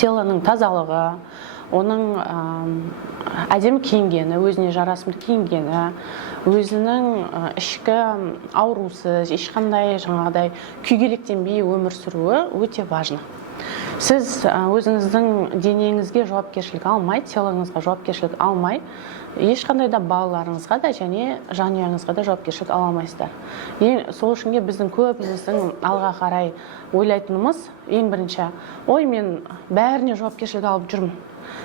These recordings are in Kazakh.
телоның тазалығы, оның әдемі киінгені, өзіне жарасымды киінгені, өзінің ішкі аурусыз, ешқандай жаңағыдай күйгелектенбей өмір сүруі өте важны. Сіз өзіңіздің денеңізге жауапкершілік алмай, телоңызға жауапкершілік алмай, ешқандай да балаларыңызға да және жанұяңызға да жауапкершілік ала алмайсыздар. Сол үшін біздің көбіміздің алға қарай ойлайтынымыз ең бірінші, ой, мен бәріне жауапкершілік алып жүрмін.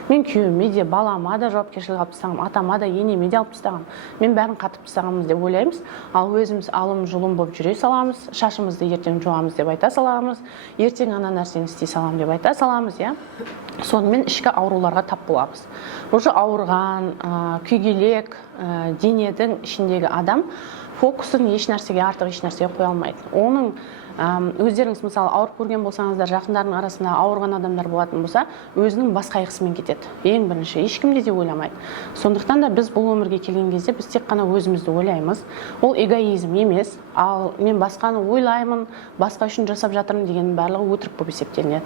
Мен күйеуіме де, балама да жауапкершілік алып тастағам, атама да, енеме де алып тастағам. Мен бәрін қатып тастағанбыз деп ойлаймыз. Ал өзіміз алым-жұлым болып жүре саламыз, шашымызды ертең жуамыз деп айта саламыз, ертең ана нәрсені істей саламын деп айта саламыз, иә. Сонымен ішкі ауруларға тап боламыз. Уже ауырған, күйгелек дененің ішіндегі адам фокусын еш нәрсеге артық еш нәрсеге қоя алмайды. Оның өздеріңіз мысалы ауырып көрген болсаңыздар, жақындарының арасында ауырған адамдар болатын болса, өзінің бас қайғысымен кетеді. Ең бірінші, ешкімде де ойламайды. Сондықтан да біз бұл өмірге келген кезде біз тек қана өзімізді ойлаймыз. Ол эгоизм емес, ал мен басқаны ойлаймын, басқа үшін жасап жатырмын дегеннің барлығы өтірік болып есептелінеді.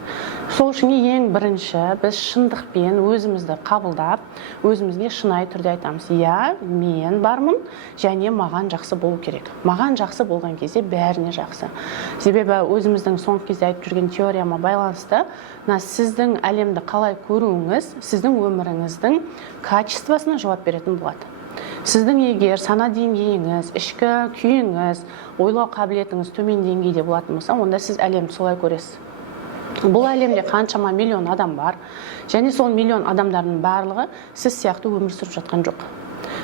Сол үшін ең бірінші біз шындықпен өзімізді қабылдап, өзімізге шынайы түрде айтамыз. Иә, мен бармын және маған жақсы болу керек. Маған жақсы болған кезде бәріне жақсы. Себебі өзіміздің соңғы кезде айтып жүрген теорияма байланысты, сіздің әлемді қалай көруіңіз, сіздің өміріңіздің качествосына жауап беретін болады. Сіздің егер сана деңгейіңіз, ішкі күйіңіз, ойлау қабілетіңіз төмен деңгейде болатын болса, онда сіз әлемді солай көресіз. Бұл әлемде қаншама миллион адам бар, және сол миллион адамдардың барлығы сіз сияқты өмір сүріп жатқан жоқ.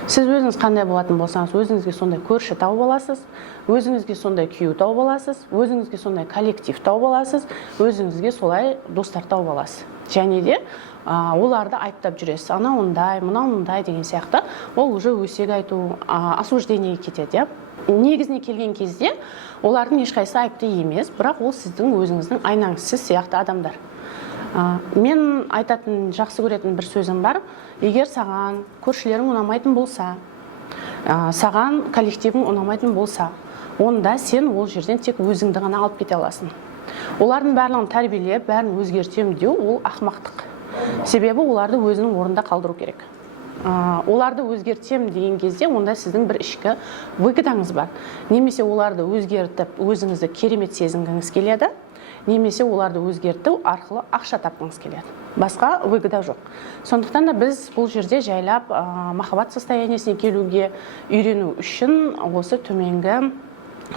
Сіз өзіңіз қандай болатын болсаңыз, өзіңізге сондай көрші тауып аласыз, өзіңізге сондай күйеу тауып аласыз, өзіңізге сондай коллектив тауып аласыз, өзіңізге солай достар тауып аласыз. Және де оларды айыптап жүресіз. Ана ондай, мына ондай деген сияқты, ол уже өсек айту, осуждениеге кетеді. Негізіне келген кезде олардың ешқайсысы айыпты емес, бірақ ол сіздің өзіңіздің айнаңыз, сіз сияқты адамдар. Мен айтатын, жақсы көретін бір сөзім бар. Егер саған көршілерің ұнамайтын болса, саған коллективің ұнамайтын болса, онда сен ол жерден тек өзіңді ғана алып кете аласың. Олардың барлығын тәрбиелеп, бәрін өзгертем деу, ол ақымақтық. Себебі оларды өзінің орнында қалдыру керек. Оларды өзгертем деген кезде, онда сіздің бір ішкі выгодаңыз бар. Немесе оларды өзгертіп, өзіңізді керемет сезінгіңіз келеді, немесе оларды өзгерту арқылы ақша тапқыңыз келеді. Басқа выгода жоқ. Сондықтан да біз бұл жерде жайлап махаббат состояниесіне келуге үйрену үшін осы төменгі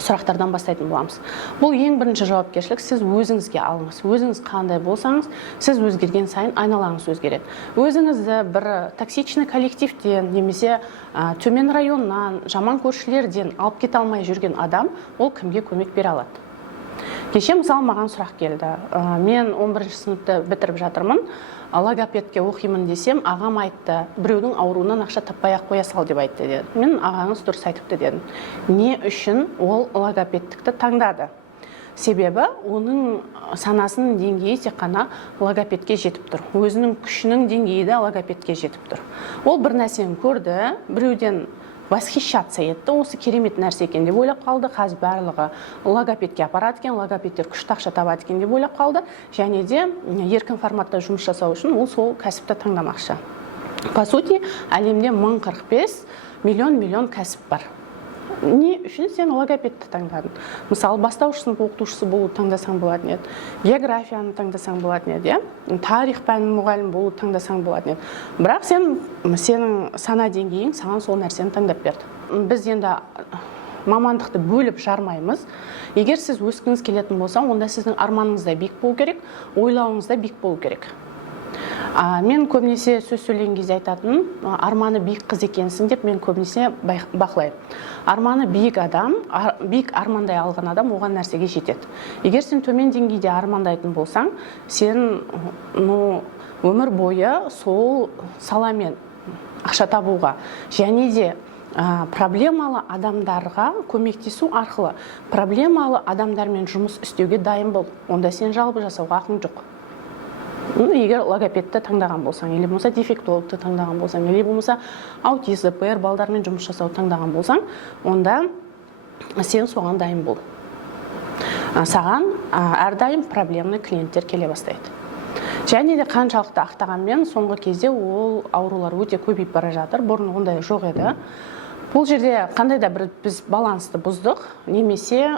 сұрақтардан бастайтын боламыз. Бұл ең бірінші жауапкершілік сіз өзіңізге алыңыз. Өзіңіз қандай болсаңыз, сіз өзгерген сайын айналаңыз өзгереді. Өзіңізді бір токсичный коллективтен, немесе төмен районнан, жаман көршілерден алып кете алмай жүрген адам, ол кімге көмек бере алады? Кеше мысалы маған сұрақ келді. Мен 11-ші сыныпты бітіріп жатырмын. Логопедке оқимын десем, ағам айтты, біреудің ауруынан ақша таппай-ақ қоя сал деп айтты деді. Мен ағаңыз дұрыс айтыпты дедім. Не үшін ол логопедтікті таңдады? Себебі оның санасының деңгейі тек қана логопедке жетіп тұр. Өзінің күшінің деңгейі де логопедке жетіп тұр. Ол бір нәрсені көрді, біреуден восхищаться етті, осы керемет нәрсе екен деп ойлап қалды. Қазір барлығы логопедке апарады екен, логопедтер күшті ақша табады екен деп ойлап қалды. Және де еркін форматта жұмыс жасау үшін ол сол кәсіпті таңдамақшы. По сути, әлемде 1045 миллион кәсіп бар. Не үшін сен логопедті таңдадың? Мысалы, бастауыш сынып оқытушысы болу таңдасаң болатын еді, географияны таңдасаң болатын еді, тарих пәнінің мұғалімі болу таңдасаң болатын еді. Бірақ сенің сана деңгейің саған сол нәрсені таңдап берді. Біз енді мамандықты бөліп жармаймыз. Егер сіз өскіңіз келетін болса, онда сіздің арманыңыз да биік болу керек, ойлауыңыз да биік болу керек. Мен көбінесе сөз сөйлеген кезде айтатын, арманы биік қыз екенсің деп мен көбінесе бақылаймын. Арманы биік адам, биік армандай алған адам оған нәрсеге жетеді. Егер сен төмен деңгейде армандайтын болсаң, сен өмір бойы сол саламен ақша табуға және де проблемалы адамдарға көмектесу арқылы проблемалы адамдармен жұмыс істеуге дайын бол. Онда сен жалпы жасауға ақың жоқ. Егер логопедті таңдаған болсаң, или болмаса дефектологты таңдаған болсаң, или болмаса аутизм, ПР балдармен жұмыс жасау таңдаған болсаң, онда сен соған дайын бол. Саған әрдайым проблемный клиенттер келе бастайды. Және де қаншалықты ақтағанмен соңғы кезде ол аурулар өте көбейіп бара жатыр. Бұрын ондай жоқ еді. Бұл жерде қандай да бір біз балансты бұздық, немесе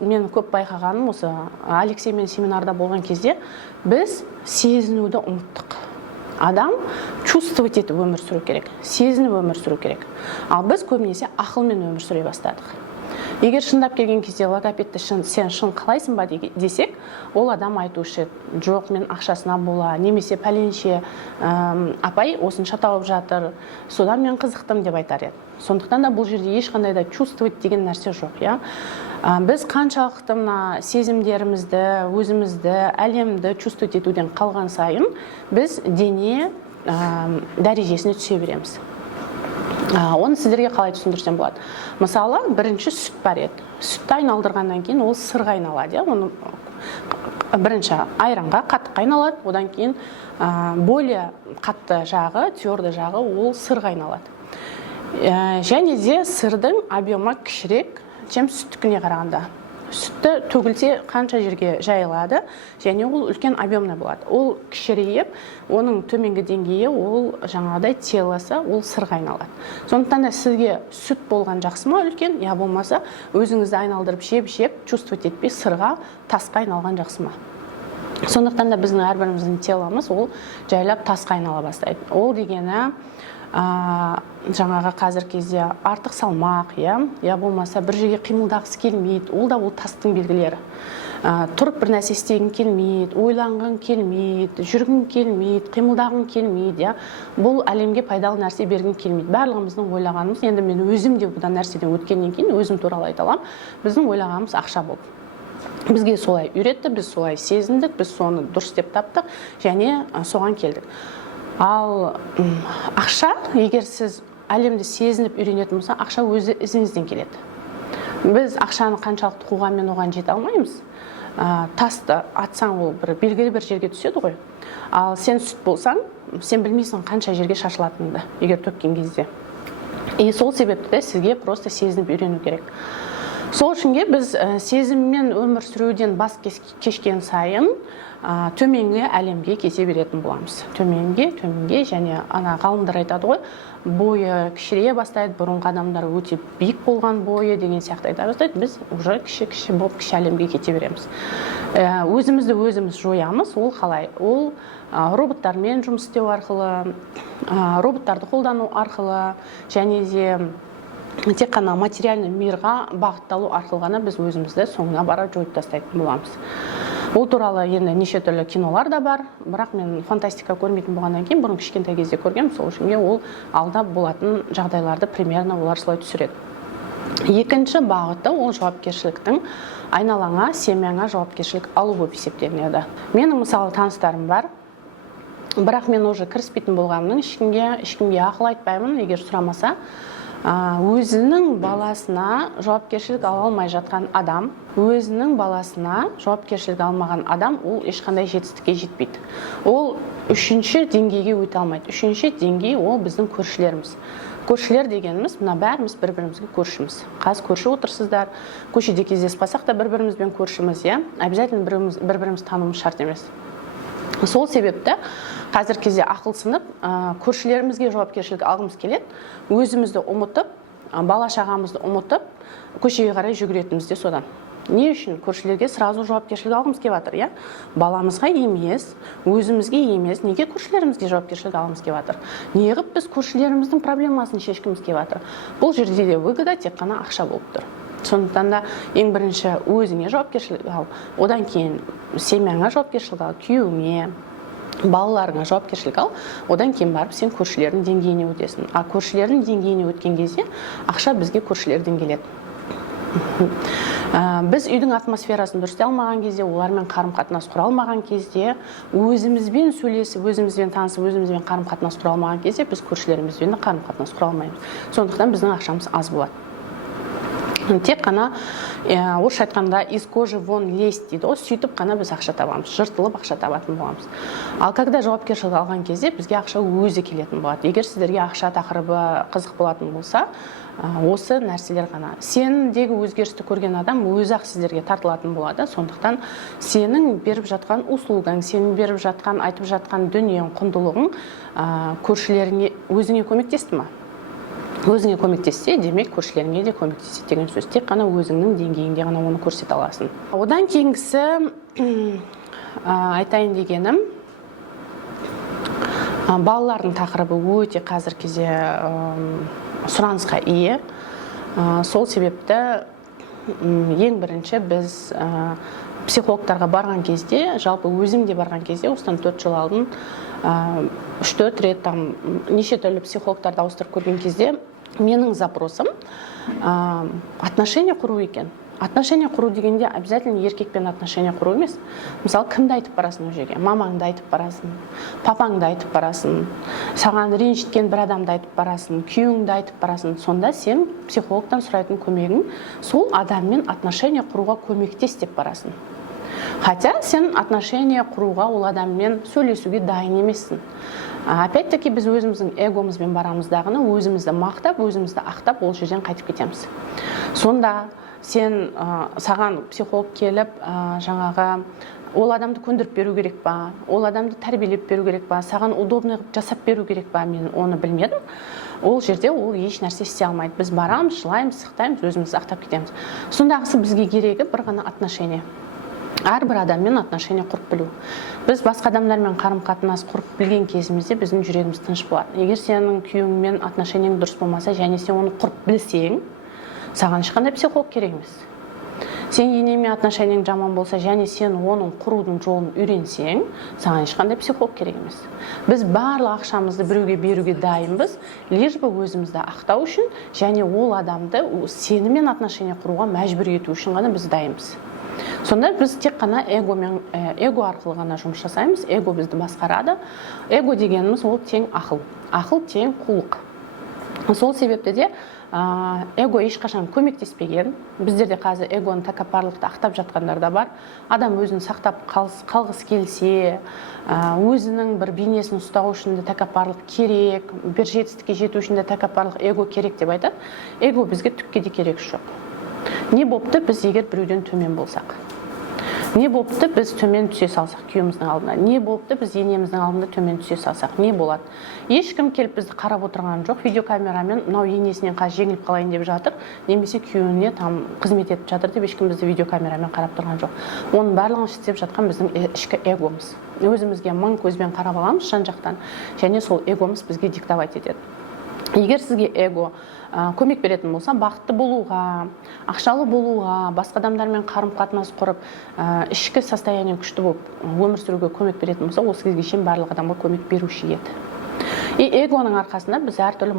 мен көп байқағаным осы Алексеймен семинарда болған кезде біз сезінуді ұмыттық. Адам чувствовать етіп өмір сүру керек, сезініп өмір сүру керек. Ал біз көбінесе ақылмен өмір сүре бастадық. Егер шындап келген кезде логопедті сен шын қалайсың ба десек, ол адам айтушы жоқ, мен ақшасына бола, немесе пәленше апай осынша тауып жатыр, содан мен қызықтым деп айтар еді. Сондықтан да бұл жерде ешқандай да чувствовать деген нәрсе жоқ, иә. Біз қаншалықты мына сезімдерімізді, өзімізді, әлемді чувствовать етуден қалған сайын біз дене дәрежесіне түсе береміз. Оны сіздерге қалай түсіндірсем болады? Мысалы, бірінші сүт бар еді. Сүтті айналдырғаннан кейін ол сырға айналады. Оны бірінші айранға, қаттыққа айналады, одан кейін более қатты жағы, тверді жағы ол сырға айналады. Және де сырдың объемы кішірек, чем сүттікіне қарағанда. Сүтті төгілсе қанша жерге жайылады, және ол үлкен объемный болады. Ол кішірейіп, оның төменгі деңгейі ол жаңағыдай телосы, ол сырға айналады. Сондықтан да сізге сүт болған жақсы ма үлкен, я болмаса өзіңізді айналдырып жеп, чувствовать етпей сырға, тасқа айналған жақсы ма. Сондықтан да біздің әрбіріміздің теломыз ол жайлап тасқа айнала бастайды. Ол дегені жаңағы қазір кезде артық салмақ, я болмаса бір жерге қимылдағысы келмейді, ол да ол тастың белгілері. Тұрып бір нәрсе істегің келмейді, ойланғың келмейді, жүргің келмейді, қимылдағың келмейді, бұл әлемге пайдалы нәрсе бергің келмейді. Барлығымыздың ойлағанымыз, енді мен өзім де бұдан нәрседен өткеннен кейін өзім туралы айта аламын, біздің ойлағанымыз ақша болды. Бізге солай үйретті, біз солай сезіндік, біз соны дұрыс деп таптық, және соған келдік. Ал ақша, егер сіз әлемді сезініп үйренетін болса, ақша өзі ізіңізден келеді. Біз ақшаны қаншалықты қуғанмен оған жете алмаймыз. Тасты атсаң ол белгілі бір жерге түседі ғой. Ал сен сүт болсаң, сен білмейсің қанша жерге шашылатыныңды, егер төккен кезде. Сол себепті сізге просто сезініп үйрену керек. Сол үшінге біз сезіммен өмір сүруден бас кешкен сайын төменгі әлемге кете беретін боламыз. Төменге, және ғалымдар айтады ғой, бойы кішірейе бастайды, бұрынғы адамдар өте биік болған бойы деген сияқты айта бастайды, біз уже кіші болып кіші әлемге кете береміз. Өзімізді өзіміз жоямыз, ол қалай? Ол роботтармен жұмыс істеу арқылы, роботтарды қолдану арқылы, және де тек қана материальный мирға бағытталу арқылы ғана біз өзімізді соңына бара жойып тастайтын боламыз. Ол туралы енді неше түрлі кинолар да бар, бірақ мен фантастика көрмейтін болғаннан кейін, бұрын кішкентай кезде көргем, сол үшін ол алда болатын жағдайларды примерно олар солай түсіреді. Екінші бағыты ол жауапкершіліктің айналаңа, семьяңа жауапкершілік алу болып есептелінеді. Менің мысалы таныстарым бар, бірақ мен уже кіріспейтін болғанымның ешкімге ақыл айтпаймын, егер сұрамаса. Өзінің баласына жауапкершілік ала алмай жатқан адам, өзінің баласына жауапкершілік алмаған адам, ол ешқандай жетістікке жетпейді. Ол үшінші деңгейге өте алмайды. Үшінші деңгей ол біздің көршілеріміз. Көршілер дегеніміз, мына бәріміз бір-бірімізге көршіміз. Қаз көрші отырсыздар, көшеде кездеспасақ та бір-бірімізбен көршіміз, обязательно бір-біріміз тануымыз шарт емес. Сол себепті қазір кезде ақылсынып, көршілерімізге жауапкершілік алғымыз келеді, өзімізді ұмытып, бала шағамызды ұмытып, көшеге қарай жүгіретіміз де содан. Не үшін? Көршілерге сразу жауапкершілік алғымыз келіп жатыр, баламызға емес, өзімізге емес, неге көршілерімізге жауапкершілік алғымыз келіп жатыр? Неғып біз көршілеріміздің проблемасын шешкіміз келіп жатыр? Бұл жерде де выгода тек қана ақша болып тұр. Сондықтан да ең бірінші өзіңе жауапкершілік ал, одан кейін семьяңа жауапкершілік ал, күйеуіңе, балаларыңа жауапкершілік ал, одан кейін барып сен көршілердің деңгейіне өтесің. А көршілердің деңгейіне өткен кезде ақша бізге көршілерден келеді. Біз үйдің атмосферасын дұрыстай алмаған кезде, олармен қарым-қатынас құра алмаған кезде, өзімізбен сөйлесіп, өзімізбен танысып, өзімізбен қарым-қатынас құра алмаған кезде, біз көршілерімізбен қарым-қатынас құра алмаймыз. Сондықтан біздің ақшамыз аз болады. Тек қана орысша айтқанда из кожи вон лезть дейді ғой, сөйтіп қана біз ақша табамыз, жыртылып ақша табатын боламыз. Ал когда жауапкершілік алған кезде бізге ақша өзі келетін болады. Егер сіздерге ақша тақырыбы қызық болатын болса, осы нәрселер ғана. Сендегі өзгерісті көрген адам өзі-ақ сіздерге тартылатын болады. Сондықтан сенің беріп жатқан услугаң, сенің беріп жатқан, айтып жатқан дүниең, құндылығың көршілеріңе, өзіңе көмектесті ма? Өзіңе көмектессе, демек көршілеріңе де көмектеседі деген сөз. Тек қана өзіңнің деңгейіңде ғана оны көрсете аласың. Одан кейінгісі айтайын дегенім, балалардың тақырыбы өте қазір кезде сұранысқа ие. Сол себепті ең бірінші біз психологтарға барған кезде, жалпы өзім де барған кезде, осыдан 4 жыл алдын 3-4 рет неше түрлі психологтарды ауыстырып көрген кезде менің запросым отношения құру екен. Отношения құру дегенде обязательно еркекпен отношения құру емес. Мысалы, кімді айтып барасың ол жерге? Мамаңды айтып барасың, папаңды айтып барасың, саған ренжіткен бір адамды айтып барасың, күйеуіңді айтып барасың. Сонда сен психологтан сұрайтын көмегің сол адаммен отношения құруға көмектес деп барасың. Хотя сен отношения құруға ол адаммен сөйлесуге дайын емессің. Опять-таки біз өзіміздің эгомызбен барамыздағыны өзімізді мақтап, өзімізді ақтап ол жерден қайтып кетеміз. Сонда сен саған психолог келіп, жаңағы ол адамды көндіріп беру керек па, ол адамды тәрбиелеп беру керек па, саған удобный жасап беру керек па, мен оны білмедім. Ол жерде ол еш нәрсе істей алмайды. Біз барамыз, жылаймыз, сықтаймыз, өзімізді ақтап кетеміз. Сондағысы бізге керегі бір ғана отношения. Әрбір адаммен отношения құрып білу. Біз басқа адамдармен қарым-қатынас құрып білген кезімізде біздің жүрегіміз тыныш болады. Егер сенің күйеуіңмен отношениең дұрыс болмаса, және сен оны құрып білсең, саған ешқандай психолог керек емес. Сен енеңмен отношениең жаман болса, және сен оның құрудың жолын үйренсең, саған ешқандай психолог керек емес. Біз барлық ақшамызды біреуге беруге дайынбыз, лишь бы өзімізді ақтау үшін, және ол адамды сенімен отношения құруға мәжбүр ету үшін ғана біз дайынбыз. Сонда біз тек қана эго арқылы ғана жұмыс жасаймыз, эго бізді басқарады. Эго дегеніміз ол тең ақыл, ақыл тең қулық. Сол себепті де эго ешқашан көмектеспеген. Біздерде қазір эгоны тәкаппарлықты ақтап жатқандар да бар. Адам өзін сақтап қалғысы келсе, өзінің бір бейнесін ұстау үшін де тәкаппарлық керек, бір жетістікке жету үшін де тәкаппарлық эго керек деп айтады. Эго бізге түкке де керек жоқ. Не бопты біз егер біреуден төмен болсақ? Не бопты біз төмен түсе салсақ күйеуіміздің алдына? Не бопты біз енеміздің алдында төмен түсе салсақ? Не болады? Ешкім келіп бізді қарап отырған жоқ. Видеокамерамен мынау енесінен қазір жеңіліп қалайын деп жатыр, немесе күйеуіне там қызмет етіп жатыр деп ешкім бізді видеокамерамен қарап тұрған жоқ. Оның барлығын істеп жатқан біздің ішкі эгомыз. Өзімізге мың көзбен қарап аламыз жан-жақтан, және сол эгомыз бізге диктовать етеді. Егер сізге эго көмек беретін болса, бақытты болуға, ақшалы болуға, басқа адамдармен қарым-қатынас құрып, ішкі состояние күшті болып өмір сүруге көмек беретін болса, осы кезге шейін барлық адамға көмек беруші еді. И эгоның арқасында біз әртүрлі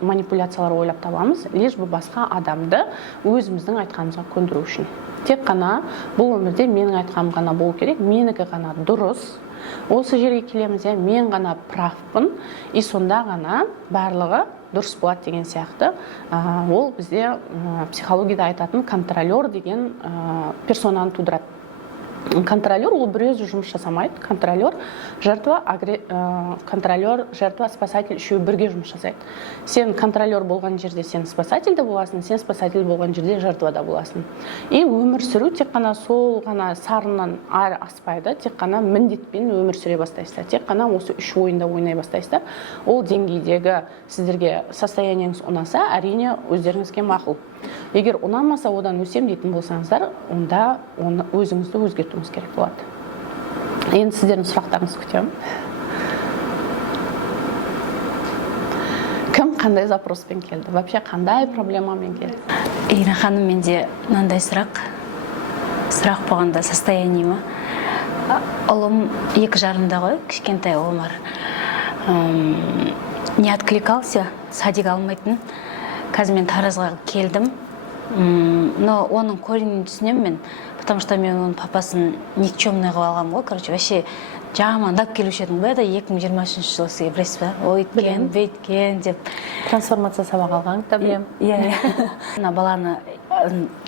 манипуляциялар ойлап табамыз, лишь бы басқа адамды өзіміздің айтқанымызға көндіру үшін. Тек қана бұл өмірде менің айтқаным ғана болу керек, менікі ғана дұрыс. Осы жерге келеміз, мен ғана правпын, и сонда ғана барлығы дұрыс болады деген сияқты. Ол бізде психологияда айтатын контролер деген персонаны тудырады. Контролер ол бір өзі жұмыс жасамайды. Контролер, жертва, спасатель үшеуі бірге жұмыс жасайды. Сен контролер болған жерде сен спасатель де боласың, сен спасатель болған жерде жертва да боласың. И өмір сүру тек қана сол ғана сарыннан ары аспайды, тек қана міндетпен өмір сүре бастайсыздар. Тек қана осы үш ойында ойнай бастайсыздар. Ол деңгейдегі сіздерге состояниеңіз ұнаса, әрине өздеріңізге мақұл. Егер ұнамаса, одан өсем дейтін болсаңыздар, онда өзіңізді өзгертуіңіз керек болады. Енді сіздердің сұрақтарыңызды күтемін. Кім қандай запроспен келді? Вообще қандай проблемамен келді? Ирина ханым, менде мынандай сұрақ болғанда состояние ма? Ұлым 2 жарымда ғой, кішкентай Омар. Не откликался, садик алмайтын. Қазір мен Таразға келдім, но оның коренін түсінемін мен, потому что мен оның папасын никчемный қылып алғам ғой, короче, вообще жамандап келуші едім ғой, 2023 жылы сізге білесіз ба? Өйткен, бүйткен деп. Трансформация сабақ алған кітап білемін. Баланы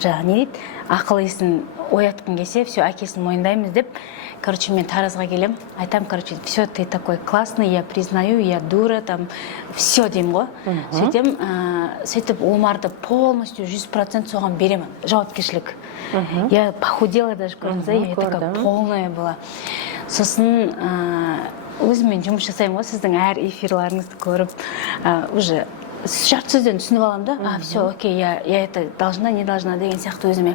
жаңағы не дейді, ақыл есін оятқың келсе, все, әкесін мойындаймыз деп, короче, мен Таразға келем, айтам, короче, все, ты такой классный, я признаю, я дура, там, все деймін ғой. Сөйтем, сөйтіп Омарды полностью 100% соған беремін, жауапкершілік. Я похудела даже, көрдіңіз, я такая полная была. Сосын өзіммен жұмыс жасаймын ғой, сіздің әр эфирларыңызды көріп, уже жарты сөзден түсініп аламын да, все, окей, я это должна, не должна деген сияқты өзіме.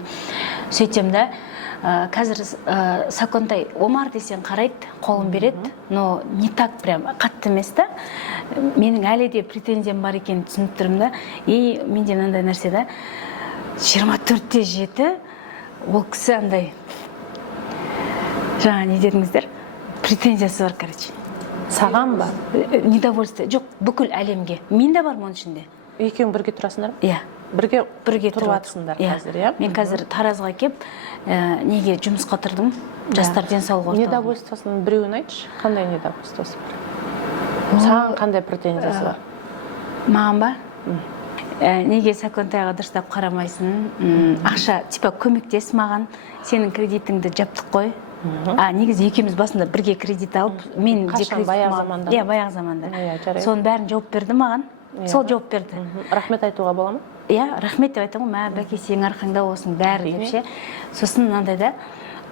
Сөйтем да, қазір Саконтай Омар десең қарайды, қолын береді, но не так прям қатты емес та. Менің әлі де претензиям бар екенін түсініп тұрмын да. И менде мынандай нәрсе да, 24-те 7 ол кісі андай жаңа не дедіңіздер, претензиясы бар, короче. Саған ба? Недовольство. Жоқ, бүкіл әлемге. Мен де бармын оның ішінде. Екеуің бірге тұрасыңдар? Иә. Бірге тұрып жатсыңдар қазір, иә? Мен қазір Таразға кеп, неге жұмысқа тұрдым? Жастар денсаулығы орталығы. Недовольствосының біреуін айтшы. Қандай недовольствосы бар? Саған қандай претензиясы бар? Маған ба? Неге Саконтайға дұрыстап қарамайсың? Ақша, типа көмектес маған, сенің кредитіңді жаптық қой. Негізі екеуміз басында бірге кредит алып, мен де кредит баяғы заманда? Иә, баяғы заманда. Соның бәрін жауап берді маған. Сол жауап берді. Рахмет айтуға бола ма? Иә, рахмет деп айтамын, бәке сенің арқаңда осының бәрі деп ше. Сосын мынандай да,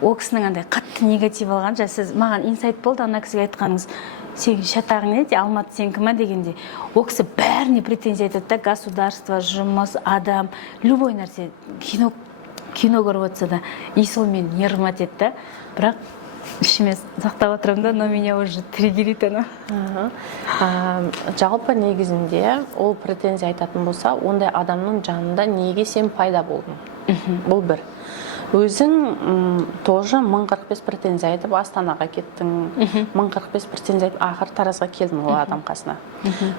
ол кісінің андай қатты негатив алған, сіз маған инсайт болды, ана кісіге айтқаныңыз, сен шатағың не, Алматы сенікі ма дегенде, ол кісі бәріне претензия айтады да, государство, жұмыс, адам, любой нәрсе, кино көріп отырса да, и сол мен нервыма теді да, бірақ ішіме сақтап отырамын да, но меня уже триггерит ана. Жалпы негізінде ол претензия айтатын болса, ондай адамның жанында неге сен пайда болдың? Бұл бір. Өзің тоже 1045 претензия айтып Астанаға кеттің, 1045 претензия айтып ақыр Таразға келдің ол адам қасына.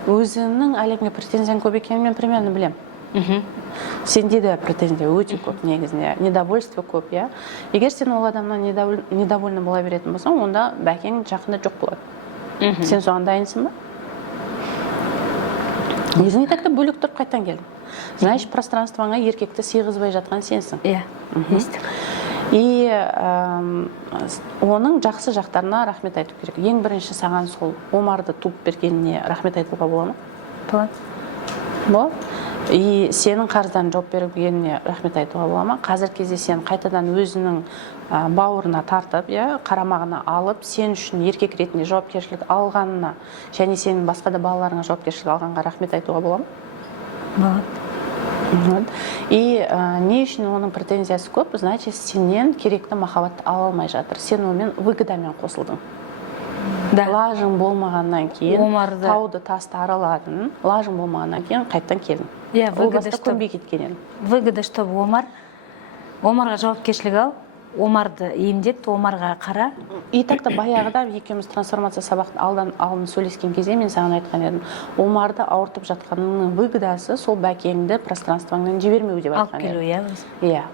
Өзіңнің әлемге претензияң көп екенін мен примерно білем. Сенде де претензия өте көп негізінде, недовольство көп, иә. Егер сен ол адамнан недовольны бола беретін болсаң, онда бәкең жақында жоқ болады. Сен соған дайынсың ба? Негізінде тәкті бөлік тұрып қайттан келдің. Значит, пространствоңа еркекті сыйғызбай жатқан сенсің. Иә, естіп. И оның жақсы жақтарына рахмет айту керек. Ең бірінші саған сол Омарды туып бергеніне рахмет айтуға бола ма? Болады. И сенің қарыздан жауап бергеніне рахмет айтуға бола ма? Қазір кезде сен қайтадан өзінің бауырына тартып, қарамағына алып, сен үшін еркек ретінде жауапкершілік алғанына, және сенің басқа да балаларыңа жауапкершілік алғанға рахмет айтуға бола ма? Болады. И не үшін оның претензиясы көп, значит, сенен керекті махаббатты ала алмай жатыр. Сен онымен выгодамен қосылдың. Лажың болмағаннан кейін, тауды тасты араладың, лажың болмағаннан кейін қайттан келдің. Ол баста көнбей кеткен едің. Выгода, чтобы Омарға жауапкершілік ал, Омарды емдет, Омарға қара. И так-то баяғыда екеуміз трансформация сабақты алдын сөйлескен кезде мен саған айтқан едім. Омарды ауыртып жатқанның выгодасы сол бәкеңді пространствоңнан жібермеу деп айтқан едім. Иә.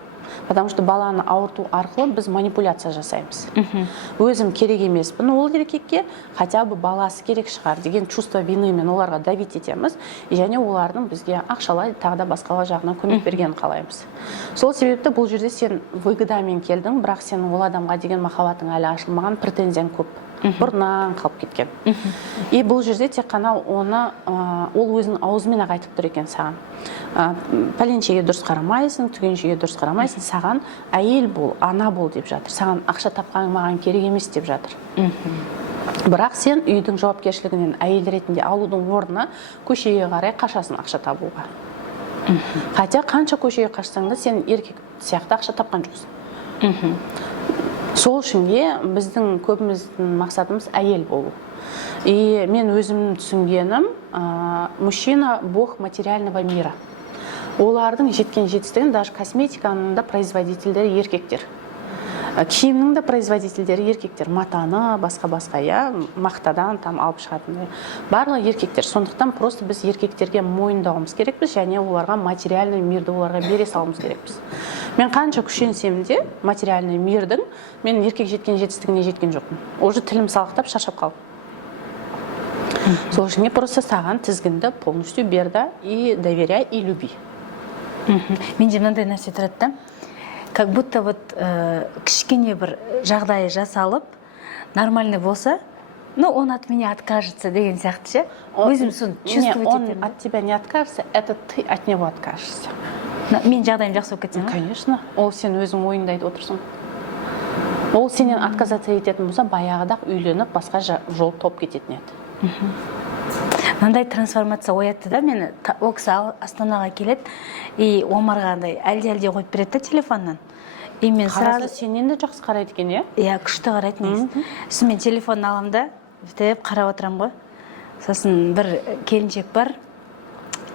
Потому что баланы ауырту арқылы біз манипуляция жасаймыз. Өзім керек емеспін ол еркекке, хотя бы баласы керек шығар деген чувство винымен оларға давить етеміз, және олардың бізге ақшалай тағы да басқалар жағынан көмек бергенін қалаймыз. Сол себепті бұл жерде сен выгодамен келдің, бірақ сенің ол адамға деген махаббатың әлі ашылмаған, претензияң көп. Бұрыннан қалып кеткен. И бұл жерде тек қана оны ол өзінің аузымен ақ айтып тұр екен саған. Пәленшеге дұрыс қарамайсың, түгеншеге дұрыс қарамайсың, саған әйел бол, ана бол деп жатыр. Саған ақша тапқаның маған керек емес деп жатыр. Бірақ сен үйдің жауапкершілігінен әйел ретінде алудың орнына көшеге қарай қашасың ақша табуға. Хотя қанша көшеге қашсаң да сен еркек сияқты ақша тапқан жоқсың. Сол үшінге біздің көбіміздің мақсатымыз әйел болу. И мен өзім түсінгенім, мужчина – бог материального мира. Олардың жеткен жетістігін даже косметиканың да производительдері еркектер. Киімнің де производительдері еркектер. Матаны, басқа-басқа, мақтадан там алып шығатын. Барлығы еркектер. Сондықтан просто біз еркектерге мойындауымыз керекпіз, және оларға материальный мирді оларға бере салуымыз керекпіз. Мен қанша күшенсем де материальный мирдің мен еркек жеткен жетістігіне жеткен жоқпын. Уже тілім салақтап шаршап қалдым. Сол үшін просто саған тізгінді полностью берді и доверяй и люби. менде мынандай нәрсе тұрады да, как будто вот кішкене бір жағдайы жасалып нормальный болса, ну он от меня откажется деген сияқты ше. Өзім соны чувствовать он етемін. от тебя не откажется, это ты от него откажешься. Мен жағдайым жақсы болып кетсем, Конечно, ол сен өзің ойыңды айтып отырсың. Ол сенен отказаться ететін болса, баяғыда үйленіп, басқа жол топ кететін еді. мынандай трансформация оятты да мені. Ол кісі Астанаға келеді, и Омарға андай әлде қойып береді да телефоннан. И мен Қараса сенен де жақсы қарайды екен, иә? Иә, күшті қарайды негізі. Сосын мен телефон аламын да, бүйтіп қарап отырамын ғой. Сосын бір келіншек бар,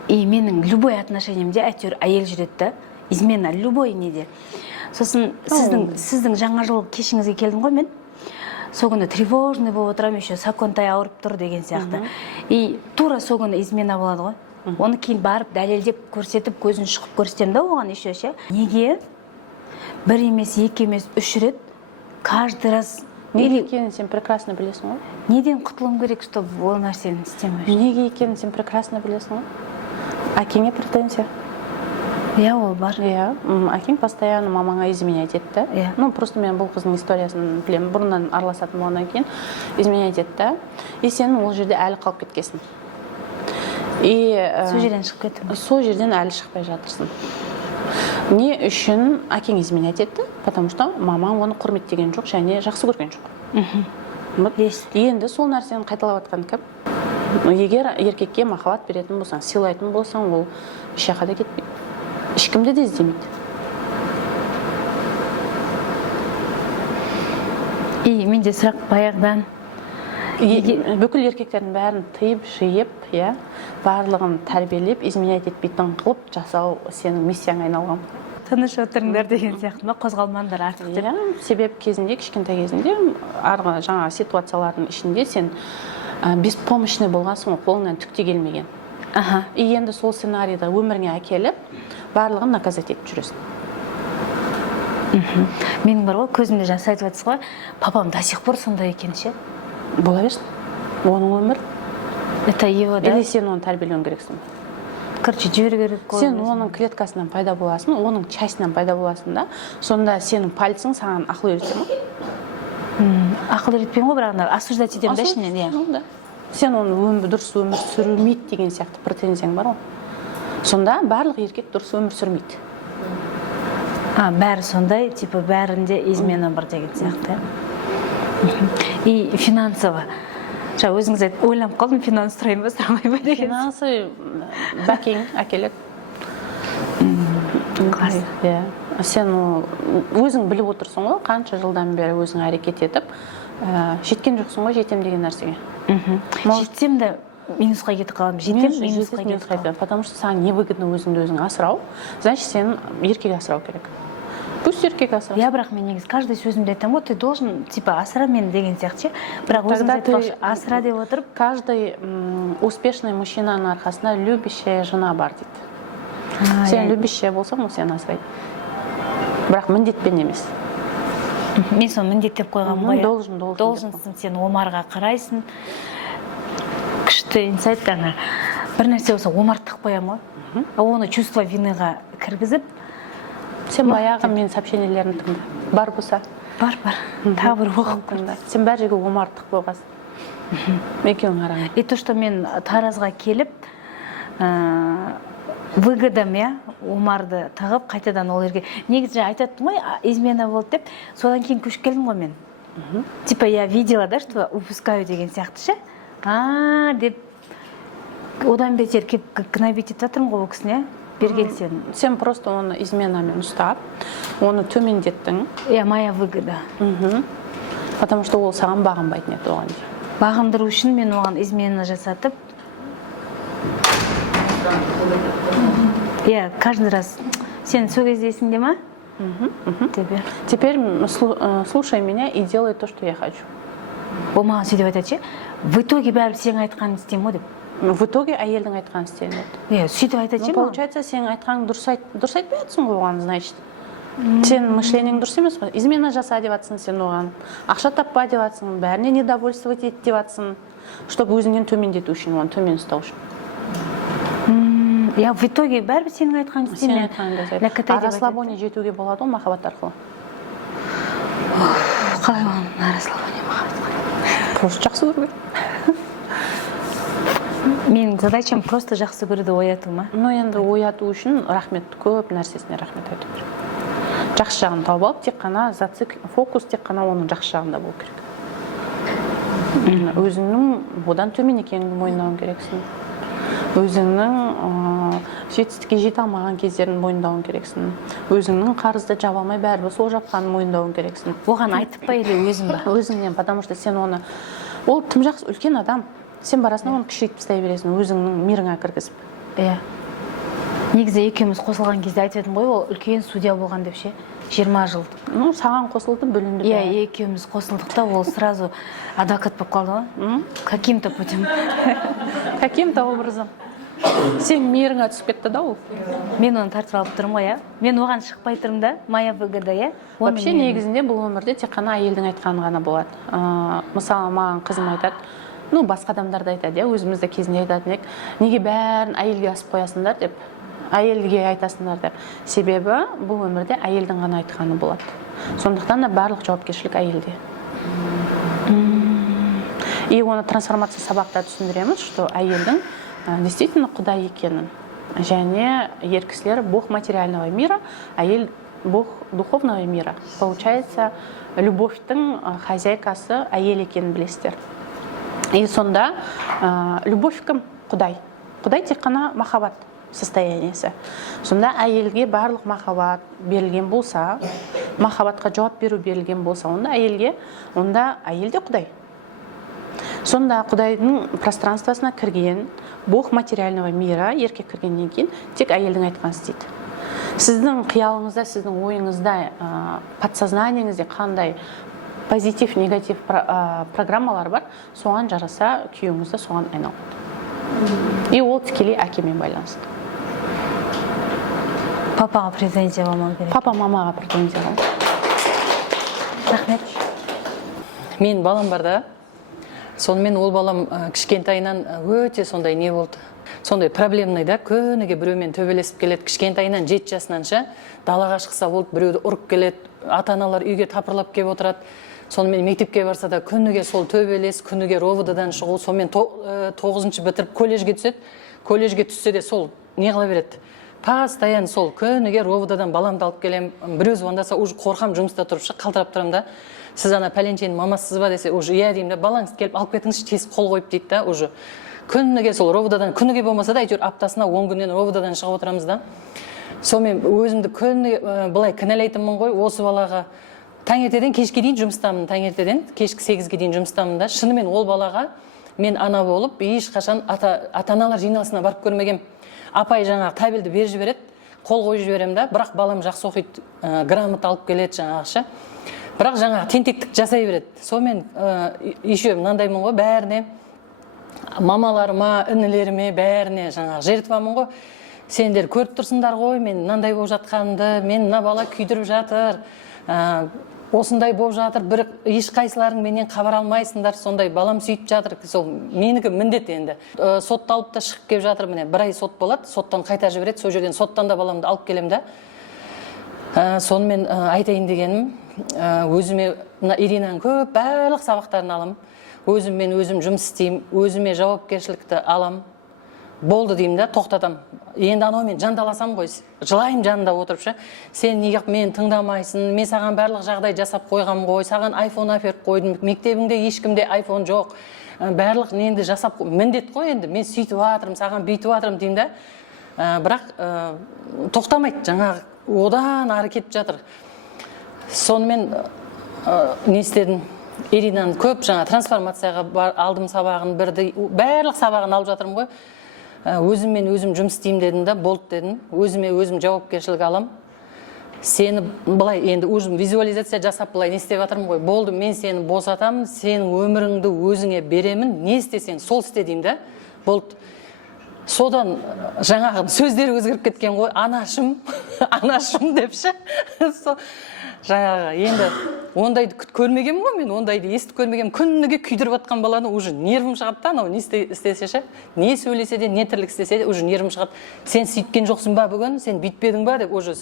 и менің любой отношениямде әйтеуір әйел жүреді да, измена любой неде. Сосын сіздің жаңа жыл кешіңізге келдім ғой мен. Сол күні тревожный болып отырамын, еще саконтай ауырып тұр деген сияқты. И тура сол күні измена болады ғой. Оны кейін барып дәлелдеп көрсетіп, көзін шығып көрсетемін да оған еще ше. Неге? Бір емес, екі емес, үш рет каждый раз. Неге екенін сен прекрасно білесің ғой? Неден құтылуым керек, чтобы ол нәрсені істемеу? Неге екенін сен прекрасно білесің ғой? Әкеңе претензия? Иә, ол бар. Иә, әкең постоянно мамаңа изменять етті. Ну, просто мен бұл қыздың историясын білемін. Бұрыннан араласатын болғаннан кейін изменять етті. И сен ол жерде әлі қалып кеткесің. Сол жерден шығып кеттім. Сол жерден әлі шықпай жатырсың. Не үшін әкең изменять етті? Потому что мамаң оны құрметтеген жоқ, және жақсы көрген жоқ. Енді сол нәрсені қайталап атқан кім? Егер еркекке махаббат беретін болсаң, сыйлайтын болсаң, ол ешқайда да кетпейді. Ешкімді де іздемейді. И менде сұрақ баяғыдан. Бүкіл еркектердің бәрін тыйып, жиып, барлығын тәрбиелеп, изменять етпейтін қылып жасау сенің миссияң айналған. Тыныш отырыңдар деген сияқты ма, қозғалмаңдар артық деп. Себеп кезінде, кішкентай кезінде, арғы жаңа ситуациялардың ішінде сен беспомощный болғансың, қолыңнан түк те келмеген. И енді сол сценарийді өміріңе әкеліп, барлығын наказать етіп жүресің. Менің бар ғой, көзімде жас айтып жатсыз ғой, папам до сих пор сондай екен ше. Бола берсін. Оның өмір. Это его, да? Или сен оны тәрбиелеуің керексің. Короче, жіберу керек. Сен оның клеткасынан пайда боласың, оның частынан пайда боласың да, сонда сенің пальцың саған ақыл үйретеді ма? Ақыл үйретпеймін ғой, бірақ осуждать етемін да ішінен. Сен оны дұрыс өмір сүрмейді деген сияқты претензияң бар ғой. Сонда барлық еркек дұрыс өмір сүрмейді. Бәрі сондай, типа бәрінде измена бар деген сияқты. И финансово. Өзіңіз айтып, ойланып қалдым, финанс сұрайын ба, сұрамай ба деген. Финансы бәкең әкеледі. Сен өзің біліп отырсың ғой, қанша жылдан бері өзің әрекет етіп, жеткен жоқсың ғой, жетем деген нәрсеге. Жетсем де минусқа кетіп қалам. Жетем, минусқа кетіп қалам. Потому что саған невыгодно өзіңді өзің асырау, значит, сен еркек асырау керек. Пусть еркек асырау. Я бірақ мен негізі каждый сөзімде айтамын ғой, ты должен, типа, асыра мені деген сияқты. Бірақ өзіңіз айтпақшы, асыра деп отырып. Каждый успешный мужчинаның арқасында любящая жена бар дейді. Сен любящая болсаң, ол сені асырайды. Бірақ міндетпен емес. Мен соны міндеттеп қойғанмын ғой. Долженсың. Сен Омарға қарайсың. Күшті инсайт ана. Бір нәрсе болса Омарды тығып қоямын ғой. Оны чувство виныға кіргізіп. Сен баяғы мен сообщениелерін тыңда. Бар болса. Бар. Тағы бір оқып тыңда. Сен бәр жерге Омарды тығып қойғансың. Екеуің араңа. И то, что мен Таразға келіп, выгодам, Омарды тағып, қайтадан ол ерге. Негізі айтатын ғой, измена болды деп, содан кейін көшіп келдім ғой мен. Типа, я видела, да, что упускаю деген сияқты ше. Деп, одан бетер кеп гнобить етіп жатырмын ғой бұл кісіне. Бергел сен. Сен просто оны изменамен ұстап, оны төмендеттің. Моя выгода. Потому что ол саған бағынбайтын еді оған дейін. Бағындыру үшін мен оған измена жасатып. Каждый раз. Сен сол кезде есіңде ма? Теперь слушай меня и делай то, что я хочу. Ол маған сөйтіп айтады ше. В итоге бәрі сенің айтқанын істеймін ғой деп. В итоге әйелдің айтқанын істеймін. Сөйтіп айтады ше. Получается, сенің айтқаның дұрыс айтпай жатсың ғой оған, значит. Сен мышлениең дұрыс емес қой. Измена жаса деп жатсың сен оған. Ақша таппа деп жатсың, бәріне недовольствовать ет деп жатсың, чтобы өзіңнен төмендету үшін, оны төмен ұстау үшін. Я в итоге бәрібір сенің айтқаныңды Сен істеймін. айтқаныңды а расслабония жетуге болады ғой махаббат арқылы. Қалай оған расслабония махаббатқа? Просто жақсы көру керек. Менің задачам просто жақсы көруді ояту ма? Ну енді ояту үшін рахмет, көп нәрсесіне рахмет айту керек. Жақсы жағын тауып алып, тек қана фокус тек қана оның жақсы жағында болу керек. Өзіңнің одан төмен екеніңді мойындауың керексің. Өзіңнің жетістікке жете алмаған кездерін мойындауың керексің. Өзіңнің қарызды жаба алмай бәрібір сол жапқанын мойындауың керексің. Оған айтып па или өзің ба? Өзіңнен, потому что сен оны, ол тым жақсы үлкен адам. Сен барасың оны кішірейтіп тастай бересің, өзіңнің мирыңа кіргізіп. Иә. Негізі екеуміз қосылған кезде айтып едім ғой, ол үлкен судья болған деп ше. 20 жыл. Ну, саған қосылды, бүлінді. Иә, екеуміз қосылдық та, ол сразу адвокат болып қалды ғой. Каким-то путем. Каким-то образом. Сен мирыңа түсіп кетті да ол. Мен оны тартып алып тұрмын ғой, иә. Мен оған шықпай тұрмын да, Майя ВГ-да, иә. Вообще негізінде бұл өмірде тек қана әйелдің айтқаны ғана болады. Мысалы, маған қызым айтады, ну, басқа адамдар да айтады, өзімізді кезінде айтатын едік, неге бәрін әйелге асып қоясыңдар деп, әйелге айтасыңдар деп. Себебі бұл өмірде әйелдің ғана айтқаны болады. Сондықтан да барлық жауапкершілік әйелде. И оны трансформация сабақта түсіндіреміз, что әйелдің действительно құдай екенін. Және ер кісілер Бог материального мира, әйел Бог духовного мира. Получается, любовьтың хозяйкасы әйел екенін білесіздер. И сонда любовь кім? Құдай. Құдай тек қана махаббат состояниесі. Сонда әйелге барлық махаббат берілген болса, махаббатқа жауап беру берілген болса, онда әйел де Құдай. Сонда Құдайдың пространствосына кірген Бог материального мира еркек кіргеннен кейін тек әйелдің айтқанын істейді. Сіздің қиялыңызда, сіздің ойыңызда, подсознаниеңізде қандай позитив, негатив программалар бар, соған жараса күйеуіңізді соған айналады. И ол тікелей әкемен байланысты. Папаға претензия болмау керек. Папа мамаға претензия болмау. Рахмет. Мен балам бар да, сонымен ол балам кішкентайынан өте сондай не болды. Сондай проблемный да, күніге біреумен төбелесіп келеді, кішкентайынан 7 жасынан далаға шықса болды, біреуді ұрып келеді, ата-аналар үйге тапырлап келіп отырады. Сонымен мектепке барса да күніге сол төбелес, күніге ровд-дан шығу, сонымен 9-шы бітіріп колледжге түседі. Колледжге түссе де сол не қыла береді. Постоянно сол күніге ровд-дан баламды алып келем. Біреу звондаса, уже қорқам, жұмыста тұрып қалтырап тұрам да. Сіз ана пәленшенің мамасысыз ба десе, уже иә деймін да, балаңыз келіп алып кетіңізші, тез қол қойып дейді да, уже. Күніге сол ровд-дан, күніге болмаса да, әйтеуір аптасына 10 күннен ровд-дан шығып отырамыз да. Сонымен өзімді күніге былай кінәлайтынмын ғой, осы балаға. Таңертеден кешке дейін жұмыстамын, таңертеден кешкі 8-ге дейін жұмыстамын да. Шынымен ол балаға мен ана болып, ешқашан ата-аналар жиналысына барып көрмегем. Апай жаңағы табелді беріп жібереді, қол қойып жіберем да, бірақ балам жақсы оқиды, грамота алып келеді жаңағыша. Бірақ жаңағы тентектік жасай береді. Сонымен еще мынандаймын ғой, бәріне, мамаларыма, інілеріме, бәріне жаңағы жертвамын ғой. Сендер көріп тұрсыңдар ғой, мен мынандай болып жатқанымды, мен мына бала күйдіріп жатыр, осындай болып жатыр, бір ешқайсыларың менен хабар алмайсыңдар, сондай балам сөйтіп жатыр. Сол менікі міндет енді. Сотталып та шығып келіп жатыр, міне бір ай сот болады, соттан қайта жібереді, сол жерден соттан да баламды алып келем да. Сонымен айтайын дегенім, өзіме Иринаның көп барлық сабақтарын алам, өзіммен өзім жұмыс істеймін, өзіме жауапкершілікті алам. Болды деймін да, тоқтатам. Енді анаумен жанталасам ғой, жылайым жанында отырып, сен неге мен тыңдамайсың, мен саған барлық жағдай жасап қойғам ғой, саған айфон әперіп қойдым, мектебіңде ешкімде айфон жоқ, барлық ненді жасап қой, міндет қой енді, мен сөйтіп жатырмын, саған бүйтіп жатырмын деймін да. Бірақ тоқтамайды, жаңағы одан ары кетіп жатыр. Сонымен не істедім? Иринаның көп жаңа трансформацияға алдым сабағын, барлық сабағын алып жатырмын ғой. Өзіммен өзім жұмыс істеймін дедім да, болды дедім. Өзіме өзім жауапкершілік алам. Сені былай енді өзім визуализация жасап былай не істеп жатырмын ғой. Болды, мен сені босатамын, сенің өміріңді өзіңе беремін, не істесең сол істе деймін да. Болды. Содан жаңағы сөздері өзгеріп кеткен ғой, анашым, анашым депші. жаңағы енді ондайды көрмегенмін ғой мен, ондайды естіп көрмегенмін. Күніге күйдіріп жатқан баланы уже нервім шығады да, анау не істесе ше, не сөйлесе де, не тірлік істесе де уже нервім шығады. Сен сөйткен жоқсың ба бүгін, сен бүйтпедің ба деп уже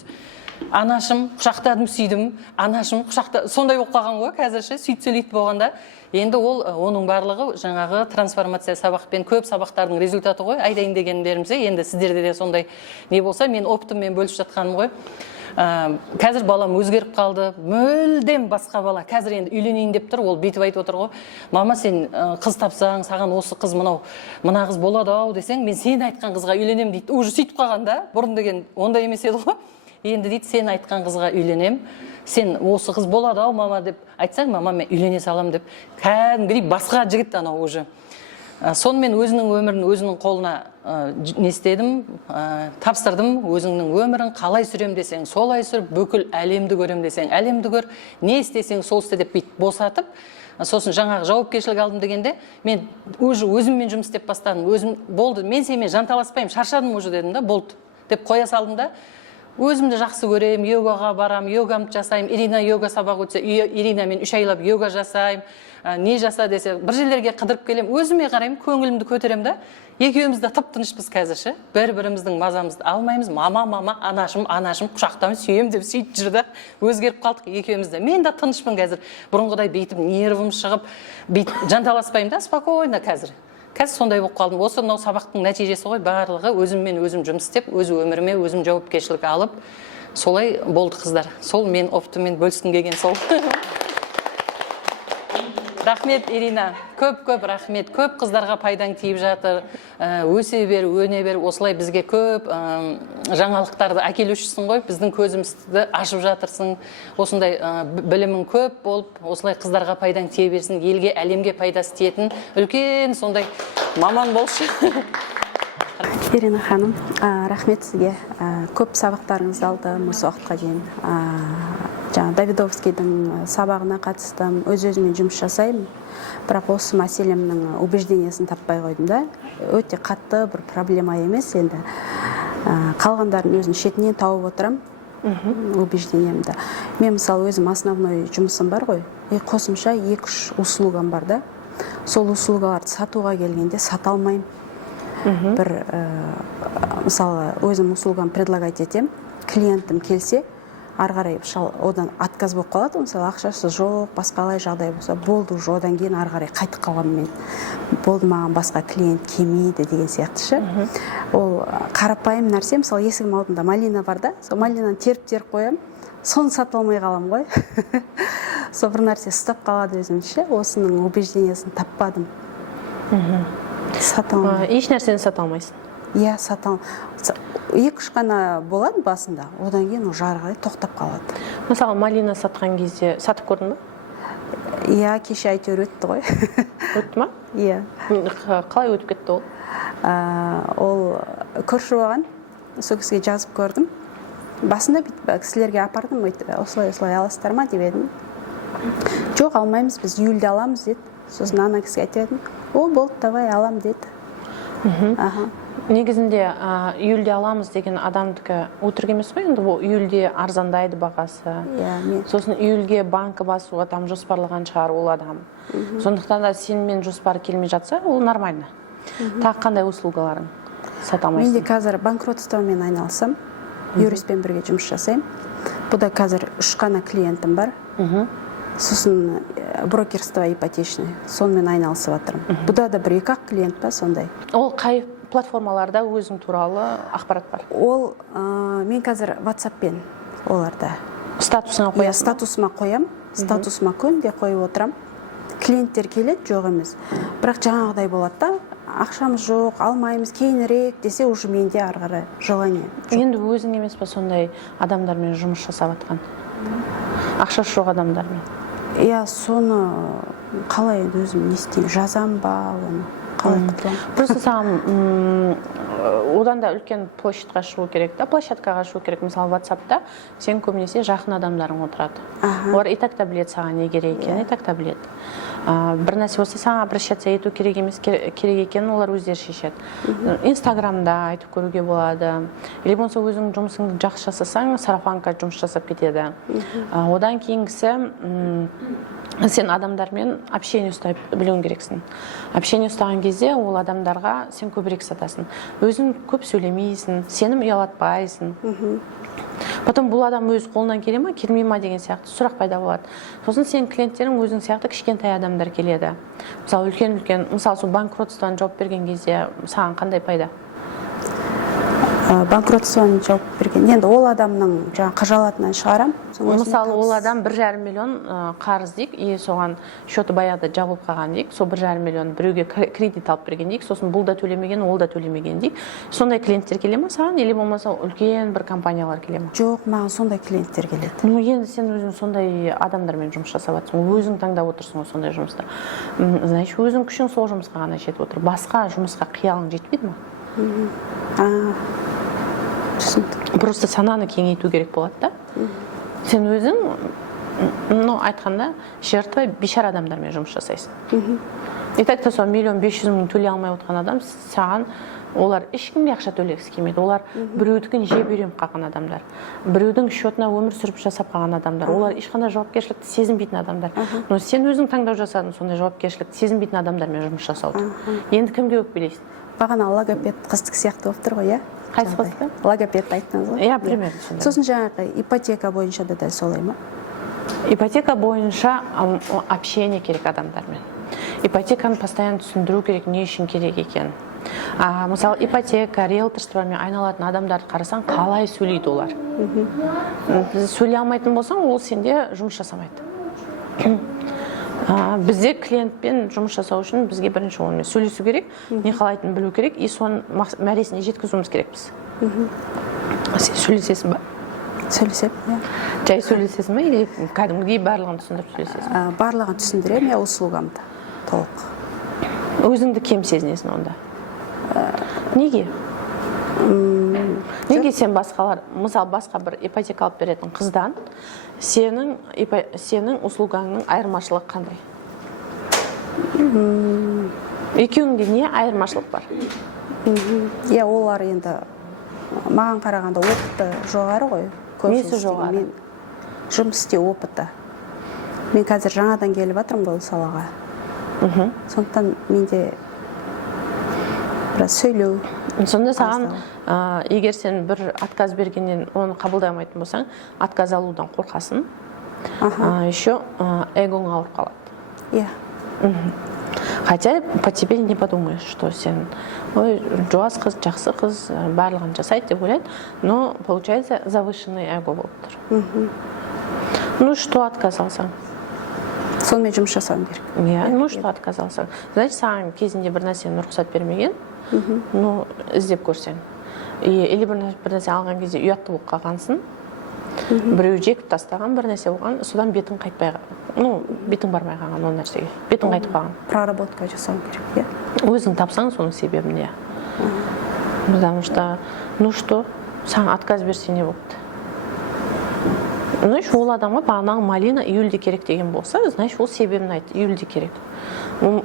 анашым құшақтадым, сүйдім, анашым құшақта, сондай болып қалған ғой қазірше, сөйтіп сөйлейді болғанда. Енді ол оның барлығы жаңағы трансформация сабақпен көп сабақтардың результаты ғой, айтайын дегендерімізде. Енді сіздерде де сондай не болса, мен опытыммен бөлісіп жатқаным ғой. Қазір балам өзгеріп қалды, мүлдем басқа бала. Қазір енді үйленейін деп тұр, ол бүйтіп айтып отыр ғой. Мама, сен қыз тапсаң, саған осы қыз мына қыз болады ау десең, мен сен айтқан қызға үйленем дейді. Уже сөйтіп қалған да, бұрын деген ондай емес еді ғой. Енді дейді, сен айтқан қызға үйленем, сен осы қыз болады ау мама деп айтсаң, мама мен үйлене салам деп. Кәдімгідей басқа жігіт анау уже. Сонымен өзінің өмірін өзінің қолына не істедім, тапсырдым. Өзіңнің өмірін қалай сүрем десең, солай сүр, бүкіл әлемді көрем десең, әлемді көр, не істесең сол істе деп бүйтіп босатып, сосын жаңағы жауапкершілік алдым дегенде, мен уже өзіммен жұмыс істеп бастадым. Өзім болды, мен сенімен жанталаспаймын, шаршадым уже дедім да, болды деп қоя салдым да. Өзімді жақсы көрем, йогаға барам, йогамды жасайм. Ирина йога сабақ өтсе, Ирина мен 3 айлап йога жасайм. Не жаса десе, бір жерлерге қыдырып келем, өзіме қарайым, көңілімді көтерем да. Екеуміз де тып-тынышпыз қазірше. Бір-біріміздің мазамызды алмаймыз. Мама, анашым, құшақтан сүйем деп сөйтіп жүрді. Өзгеріп қалдық екеуміз де. Мен де тынышпын қазір. Бұрынғыдай бүйтіп нервім шығып, жанталаспаймын да, спокойно қазір. Қазір сондай болып қалдым. Осы мынау сабақтың нәтижесі ғой, барлығы өзіммен өзім жұмыс істеп, өз өміріме өзім жауапкершілік алып, солай болды қыздар. Сол мен опытыммен бөліскім келген сол. Рахмет, Ирина. Көп рахмет. Көп қыздарға пайдаң тиіп жатыр. Өсе бер, өне бер. Осылай бізге көп жаңалықтарды әкелушісің ғой. Біздің көзімізді ашып жатырсың. Осындай білімің көп болып, осылай қыздарға пайдаң тие берсін. Елге, әлемге пайдасы тиетін үлкен сондай маман болшы. Ирина ханым, рахмет сізге. Көп сабақтарыңызды алдым осы уақытқа дейін. Жаңа Давидовскийдің сабағына қатыстым, өз-өзімен жұмыс жасаймын. Бірақ осы мәселемнің убеждениесін таппай қойдым да. Өте қатты бір проблема емес енді. Қалғандардың өзін шетінен тауып отырам, убеждениемді. Мен мысалы өзім основной жұмысым бар ғой. Қосымша 2-3 услугам бар да. Сол услугаларды сатуға келгенде сата алмаймын. Бір мысалы өзім услугам предлагать етем, клиентім келсе, арғарай одан отказ болып қалады, мысалы ақшасы жоқ, басқалай жағдай болса, болды уже одан кейін арғарай қайтып қалғанмын мен. Болды, маған басқа клиент келмейді деген сияқты ше. Ол қарапайым нәрсе, мысалы есігім алдында малина бар да, сол малинаны теріп қоям, соны сатып алмай қалам ғой. Сол бір нәрсе ұстап қалады өзімше, осының убеждениесін таппадым. Сата алмаймын. Еш нәрсені сата алмайсың? Иә, сата алмаймын. 2-3 ғана болады басында, одан кейін уже ары қарай тоқтап қалады. Мысалы, малина сатқан кезде сатып көрдің бе? Иә, кеше әйтеуір өтті ғой. Өтті ма? Иә. Қалай өтіп кетті ол? Ол көрші болған, сол кісіге жазып көрдім. Басында кісілерге апардым, осылай аласыздар ма деп едім. Жоқ, алмаймыз, біз июльде аламыз деді. Сосын ана кісіге айтып едім, о, болды, давай алам деді. Негізінде июльде аламыз деген адамдікі өтірік емес қой, енді ол июльде арзандайды бағасы. Сосын июльге банкі басуға там жоспарлаған шығар ол адам. Сондықтан да сенімен жоспар келмей жатса, ол нормально. Тағы қандай услугаларың сата алмайсың? Менде қазір банкротствомен айналысам, юриспен бірге жұмыс жасаймын. Бұда қазір 3 қана клиентім бар. Сосын брокерство ипотечный, сонымен айналысып жатырмын. Бұда да 1-2 клиент ба сондай. Ол қай платформаларда өзің туралы ақпарат бар? Ол мен қазір WhatsApp-пен оларда. Статусыңа қоясың? Статусыма қоям, статусыма күнде қойып отырам. Клиенттер келеді, жоқ емес. Бірақ жаңағыдай болады да, ақшамыз жоқ, алмаймыз, кейінірек десе, уже менде ары қарай желание. Енді өзің емес па сондай адамдармен жұмыс жасап жатқан? Ақшасы жоқ адамдармен? Иә, соны қалай өзім не істеймін, жазам ба оны? қалай құтыламын? Просто саған одан да үлкен площадьқа шығу керек та, площадкаға шығу керек. Мысалы, WhatsApp'та сен көбінесе жақын адамдарың отырады. Олар и так та біледі саған не керек екенін, и так та біледі. Бір нәрсе болса саған обращаться ету керек емес, керек екенін олар өздері шешеді. Инстаграмда айтып көруге болады. Или болмаса өзің жұмысыңды жақсы жасасаң, сарафанка жұмыс жасап кетеді. Одан кейінгісі сен адамдармен общение ұстай білуің керексің. Общение ұстаған кезде ол адамдарға сен көбірек сатасың. Өзің көп сөйлемейсің, сенім ұялатпайсың. Потом бұл адам өз қолынан келе ма, келмей ма деген сияқты сұрақ пайда болады. Сосын сен клиенттерің өзің сияқты кішкентай адамдар келеді. Мысалы, үлкен, мысалы, сол банкротстводан жауап берген кезде саған қандай пайда? Банкротствоны жауап берген. Енді ол адамның жаңа қажалатынан шығарам. Мысалы, ол адам 1,5 миллион қарыз дейік, и соған счеты баяғыда жабылып қалған дейік, сол 1,5 миллион біреуге кредит алып берген дейік, сосын бұл да төлемеген, ол да төлемеген дейік. Сондай клиенттер келе ма саған, или болмаса үлкен бір компаниялар келе ма? Жоқ, маған сондай клиенттер келеді. Ну, енді сен өзің сондай адамдармен жұмыс жасап жатсың, өзің таңдап отырсың ғой сондай жұмыста. Значит, өзің күшің сол жұмысқа ғана жетіп отыр. Басқа жұмысқа қиялың жетпейді ма? Просто сананы кеңейту керек болады да. Сен өзің, айтқанда, жертва бейшара адамдармен жұмыс жасайсың. И так та сол 1,5 миллион төлей алмай отқан адам, саған олар ешкімге ақша төлегісі келмейді. Олар біреудің жеп үйреніп қалған адамдар, біреудің счетына өмір сүріп жасап қалған адамдар. Олар ешқандай жауапкершілікті сезінбейтін адамдар. Но сен өзің таңдау жасадың сондай жауапкершілікті сезінбейтін адамдармен жұмыс жасауды. Енді кімге өкпелейсің? Бағана логопед қыздық сияқты болып тұр ғой, иә? Қайсы қыздық? Логопед айттыңыз ғой? Иә, примерно сондай. Сосын жаңағы ипотека бойынша да солай ма? Ипотека бойынша общение керек адамдармен. Ипотеканы постоянно түсіндіру керек, не үшін керек екен. Мысалы, ипотека, риэлторствомен айналатын адамдарды қарасаң, қалай сөйлейді олар. Сөйлей алмайтын болсаң, ол сенде жұмыс жасамайды. Бізде клиентпен жұмыс жасау үшін бізге бірінші онымен сөйлесу керек, не қалайтынын білу керек, и соның мәресіне жеткізуіміз керекпіз. Сен сөйлесесің ба? Сөйлесем, иә. Жай сөйлесесің ба, или кәдімгідей барлығын түсіндіріп сөйлесесің ба? Барлығын түсіндірем, я услугамды толық. Өзіңді кем сезінесің онда? Неге? Неге сен басқалар, мысалы басқа бір ипотека алып беретін қыздан сенің услугаңның айырмашылығы қандай? Екеуіңде не айырмашылық бар? Иә, олар енді маған қарағанда опыты жоғары ғой. Несі жоғары? Жұмыс істеу опыты. Мен қазір жаңадан келіп жатырмын ғой салаға. Сондықтан менде біраз сөйлеу. Сонда саған, егер сен бір отказ бергеннен оны қабылдамайтын болсаң, отказ алудан қорқасың. Еще эгоң ауырып қалады. Иә. Хотя по тебе не подумаешь, что сен жуас қыз, жақсы қыз, барлығын жасайды деп ойлайды, но получается завышенный эго болып тұр. Ну что отказ алсаң? Сонымен жұмыс жасауым керек. Иә, ну что отказ алсаң? Значит, саған кезінде бір нәрсені рұқсат бермеген, ну іздеп көрсең. Или бір нәрсе алған кезде ұятты болып қалғансың, біреу жекіп тастаған бір нәрсе болған, содан бетің қайтпай қалған. Ну, бетің бармай қалған ол нәрсеге. Бетің қайтып қалған. Проработка жасауым керек, иә. Өзің тапсаң соның себебін, иә. Потому что, ну что, саған отказ берсе не болды? Значит, ол адамға бағанағы малина июльде керек деген болса, значит, ол себебін айтты, июльде керек.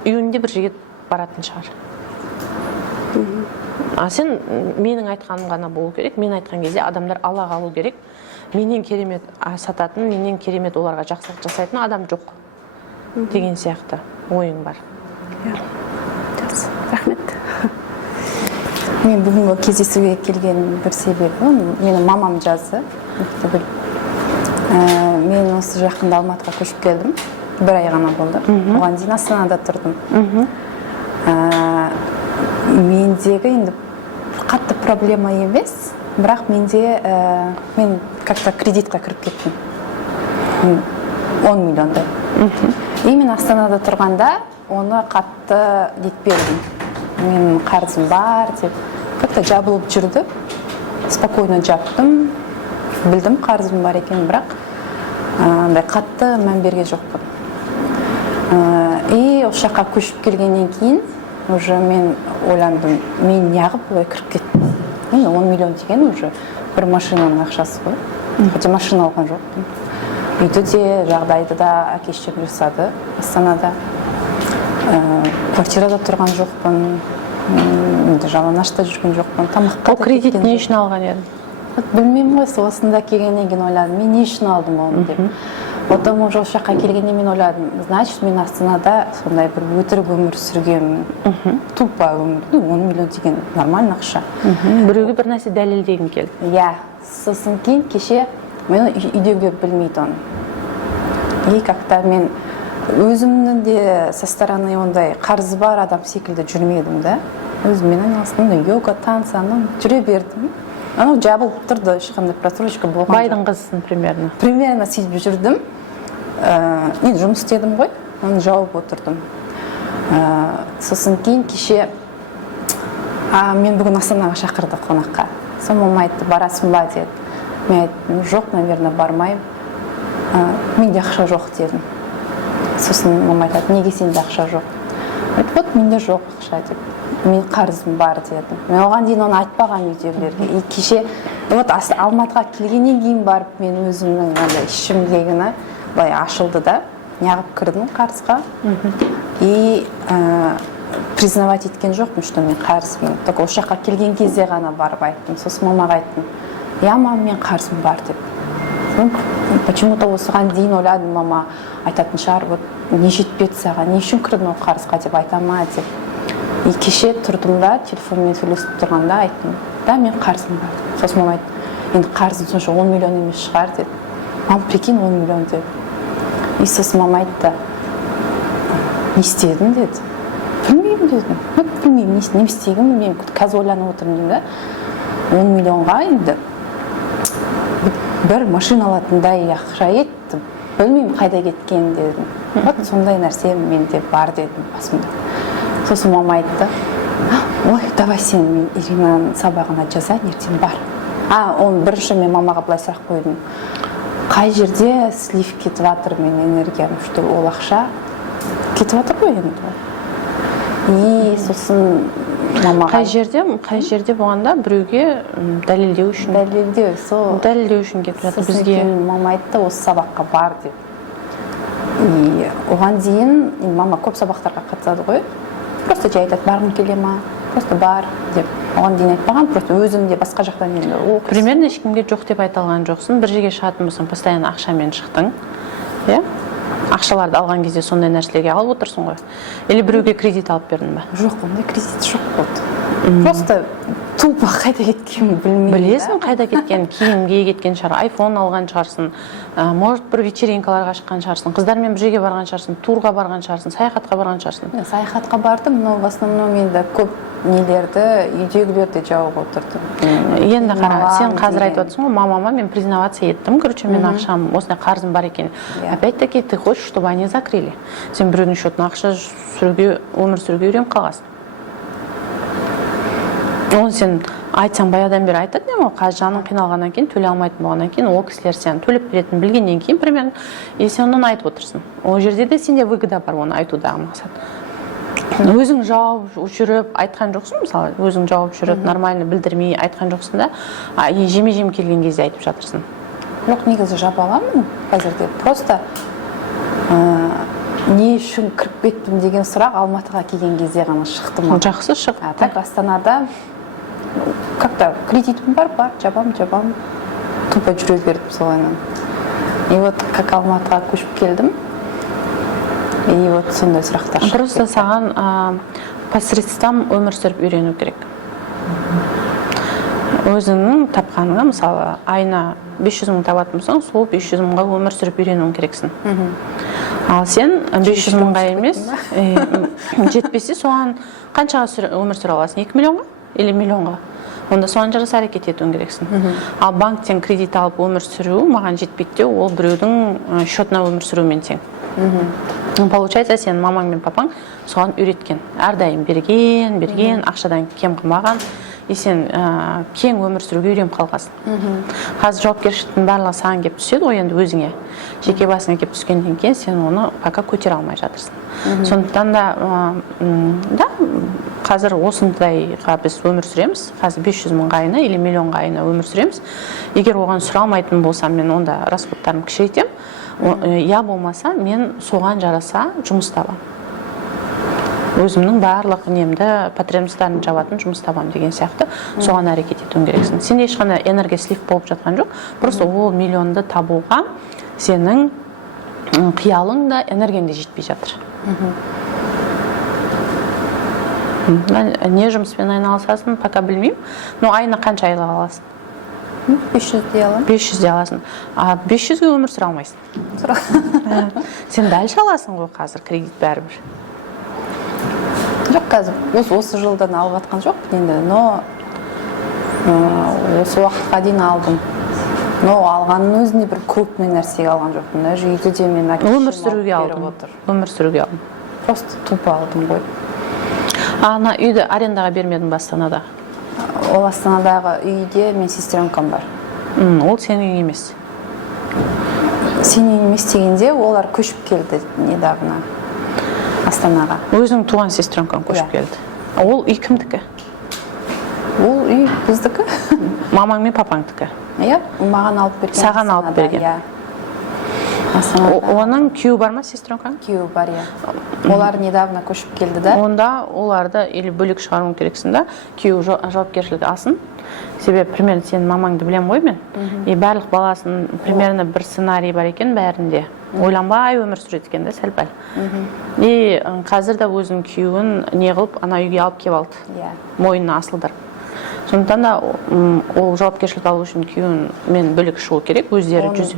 Июньде бір жігіт баратын шығар. Сен менің айтқаным ғана болу керек, мен айтқан кезде адамдар ала қалу керек. Менен керемет сататын, менен керемет оларға жақсылық жасайтын адам жоқ деген сияқты ойың бар. Жақсы, рахмет. Мен бүгінгі кездесуге келген бір себебі, менің мамам жазды. Мен осы жақында Алматыға көшіп келдім. Бір ай ғана болды. Оған дейін Астанада тұрдым. Мендегі енді қатты проблема емес, бірақ менде мен как-то кредитқа кіріп кеттім. 10 миллиондай. И мен Астанада тұрғанда оны қатты нетпедім. Мен қарызым бар деп, как-то жабылып жүрді. Спокойно жаптым. Білдім қарызым бар екен, бірақ қатты мән берген жоқпын. И осы жаққа көшіп келгеннен кейін уже мен ойландым, мен неғып былай кіріп кеттім. Енді 10 миллион деген уже бір машинаның ақшасы ғой. Хотя машина алған жоқпын. Үйді де, жағдайды да әке-шешем жасады Астанада. Квартирада тұрған жоқпын. Енді жалаңашта жүрген жоқпын. Тамаққа Ол кредит не үшін алған едің? Білмеймін ғой, осында келгеннен кейін ойладым, мен не үшін алдым оны деп. Потом уже осы жаққа келгенде мен ойладым, значит, мен Астанада сондай бір өтірік өмір сүргенмін. Тупо өмір. 10 миллион деген нормальный ақша. Біреуге бір нәрсе дәлелдегің келді. Иә, сосын кейін кеше мен үйдегілер білмейді оны. И как-то мен өзімнің де со стороны ондай қарызы бар адам секілді жүрмедім да. Өзіммен айналыстым, йога, танц, жүре бердім. Анау жабылып тұрды, ешқандай просрочка болған. Байдың қызысың примерно. Примерно сөйтіп жүрдім. Мен жұмыс істедім ғой, оны жауып отырдым. Сосын кейін кеше мен бүгін Астанаға шақырды қонаққа. Сосын мама айтты, барасың ба деді. Мен айттым, жоқ, наверное, бармайым. Менде ақша жоқ дедім. Сосын мама айтады, неге сенде ақша жоқ? Айтты, вот менде жоқ ақша деп. Мен қарызым бар дедім. Мен оған дейін оны айтпаған үйдегілерге. И кеше вот Алматыға келгеннен кейін барып мен өзімнің ішімдегіні былай ашылды да, неғып кірдім қарызға. И признавать еткен жоқпын, что мен қарызбын. Только осы жаққа келген кезде ғана барып айттым. Сосын мамаға айттым, я, мама, мен қарызым бар деп. Почему-то осыған дейін ойладым, мама айтатын шығар, вот не жетпеді саған, не үшін кірдің ол қарызға деп айтама деп. И кеше тұрдым да, телефонмен сөйлесіп тұрғанда айттым, да, мен қарызым бар. Сосын мама айтты, енді қарызым сонша 10 миллион емес шығар деді. Мам, прикинь, 10 миллион деді. И сосын мама айтты, не істедің деді. Білмеймін дедім. Білмеймін, не істегім, мен қазір ойланып отырмын деймін да. 10 миллионға енді бір машина алатындай ақша еттім. Білмеймін қайда кеткен дедім. Вот сондай нәрсе менде бар дедім басымда. Сосын мама айтты, ой, давай сен мен Иринаның сабағына жазайын, ертең бар. Оны бірінші мен мамаға былай сұрақ қойдым. Қай жерде слив кетіп жатыр мен энергиям, что ол ақша кетіп жатыр ғой енді. И сосын мамаға... Қай жерде болғанда біреуге дәлелдеу үшін? Дәлелдеу үшін кетіп жатыр бізге. Сосын мама айтты, осы сабаққа бар деп. И оған дейін мама көп сабақтарға қатысады ғой. Просто жай айтады, барғың келе ма? Просто бар деп. Оған дейін айтпаған, просто өзім де басқа жақтан енді оқыс. Примерно ешкімге жоқ деп айта алған жоқсың. Бір жерге шығатын болсаң, постоянно ақшамен шықтың. Иә? Ақшаларды алған кезде сондай нәрселерге алып отырсың ғой. Или біреуге кредит алып бердің ба? Жоқ, ондай кредит жоқ болды. Просто тупо қайда кеткенін білмеймін. Білесің қайда кеткен, киімге кеткен шығар, айфон алған шығарсың, может бір вечеринкаларға шыққан шығарсың, қыздармен бір жерге барған шығарсың, турға барған шығарсың, саяхатқа барған шығарсың. Саяхатқа бардым, но в основном енді көп нелерді үйдегілерді жауып отырдым. Енді қара, сен қазір айтып отырсың ғой, мамама мен признаваться еттім, короче, мен ақшам осындай қарызым бар екен. Опять-таки ты хочешь, чтобы они закрыли. Сен біреудің шотына ақша өмір сүруге үйреніп қалғансың. Оны сен айтсаң баяғыдан бері айтады не, қазір жаның қиналғаннан кейін, төлей алмайтын болғаннан кейін, ол кісілер сен төлеп беретін білгеннен кейін примерно, и сен оны айтып отырсың. Ол жерде де сенде выгода бар оны айтудағы мақсат. Өзің жауап жүріп айтқан жоқсың, мысалы, өзің жауап жүріп нормально білдірмей айтқан жоқсың да, жеме-жем келген кезде айтып жатырсың. Жоқ, негізі жауап аламын қазірде. Просто не үшін кіріп кеттім деген сұрақ Алматыға келген кезде ғана шықты ма? Жақсы шықты. Так, Астанада как-то кредитім бар, жабам. Тупо жүре бердім солайынан. И вот как Алматыға көшіп келдім. И вот сондай сұрақтар шықты. Просто саған посредством өмір сүріп үйрену керек. Өзіңнің тапқаныңа, мысалы, айына 500 мың табатын болсаң, сол 500 мыңға өмір сүріп үйренуің керексің. Ал сен 500 мыңға емес, жетпесе соған қаншаға өмір сүре аласың? 2 миллионға или миллионға? Онда соған жараса әрекет етуің керексің. Ал банктен кредит алып өмір сүру маған жетпейді, ол біреудің счетына өмір сүрумен тең. Получается, сен мамаң мен папаң соған үйреткен. Әрдайым берген, ақшадан кем қылмаған. и сен кең өмір сүруге үйреніп қалғансың. Қазір жауапкершіліктің барлығы саған келіп түседі ғой, енді өзіңе жеке басыңа келіп түскеннен кейін сен оны пока көтере алмай жатырсың. Сондықтан да қазір осындайға біз өмір сүреміз. Қазір 500 мыңға айына или миллионға айына өмір сүреміз. Егер оған сұралмайтын болсам, мен онда расходтарымды кішірейтемін. Я болмаса, мен соған жараса жұмыс табамын. Өзімнің барлық немді, потребностарын жабатын жұмыс табамын деген сияқты соған әрекет етуің керексің. Сенде ешқандай энергия слив болып жатқан жоқ. Просто ол миллионды табуға сенің қиялың да энергияң да жетпей жатыр. Не жұмыспен айналысасың, пока білмеймін. Но айына қанша айлық аласың? 500 аламын. 500 аласың. 500-ге өмір сүре алмайсың. Сен дәлше аласың ғой қазір кредит бәрібір. Жоқ, қазір осы жылдан алып жатқан жоқ енді, но осы уақытқа дейін алдым. Но алғанның өзінде бір крупный нәрсеге алған жоқпын. Даже үйді де мен өмір сүруге алдым. Өмір сүруге алдым. Просто тупо алдым ғой. Ана үйді арендаға бермедің ба Астанада? Ол Астанадағы үйде мен сестренкам бар. Ол сенің үйің емес. Сенің емес дегенде олар көшіп келді недавно Астанаға. Өзің туған сестренкаң көшіп келді. Ол үй кімдікі? Ол үй біздікі. Мамаң мен папаңдікі? Иә, маған алып берген. Саған алып берген. Оның күйеуі бар ма, сестренкаң? Күйеуі бар, иә. Олар недавно көшіп келді да. Онда оларды или бөлек шығаруың керексің да, күйеуі жауапкершілігі алсын. Себебі, примерно, сенің мамаңды білем ғой мен. И барлық баласын примерно бір сценарий бар екен бәрінде. Ойланбай өмір сүреді екен да, сәл-пәл. И қазір де өзінің күйеуін не қылып, ана үйге алып кеп алды. Мойнына асылдырып. Сондықтан да ол жауапкершілік алу үшін күйеуін мен бөлек шығу керек, өздері жүзі.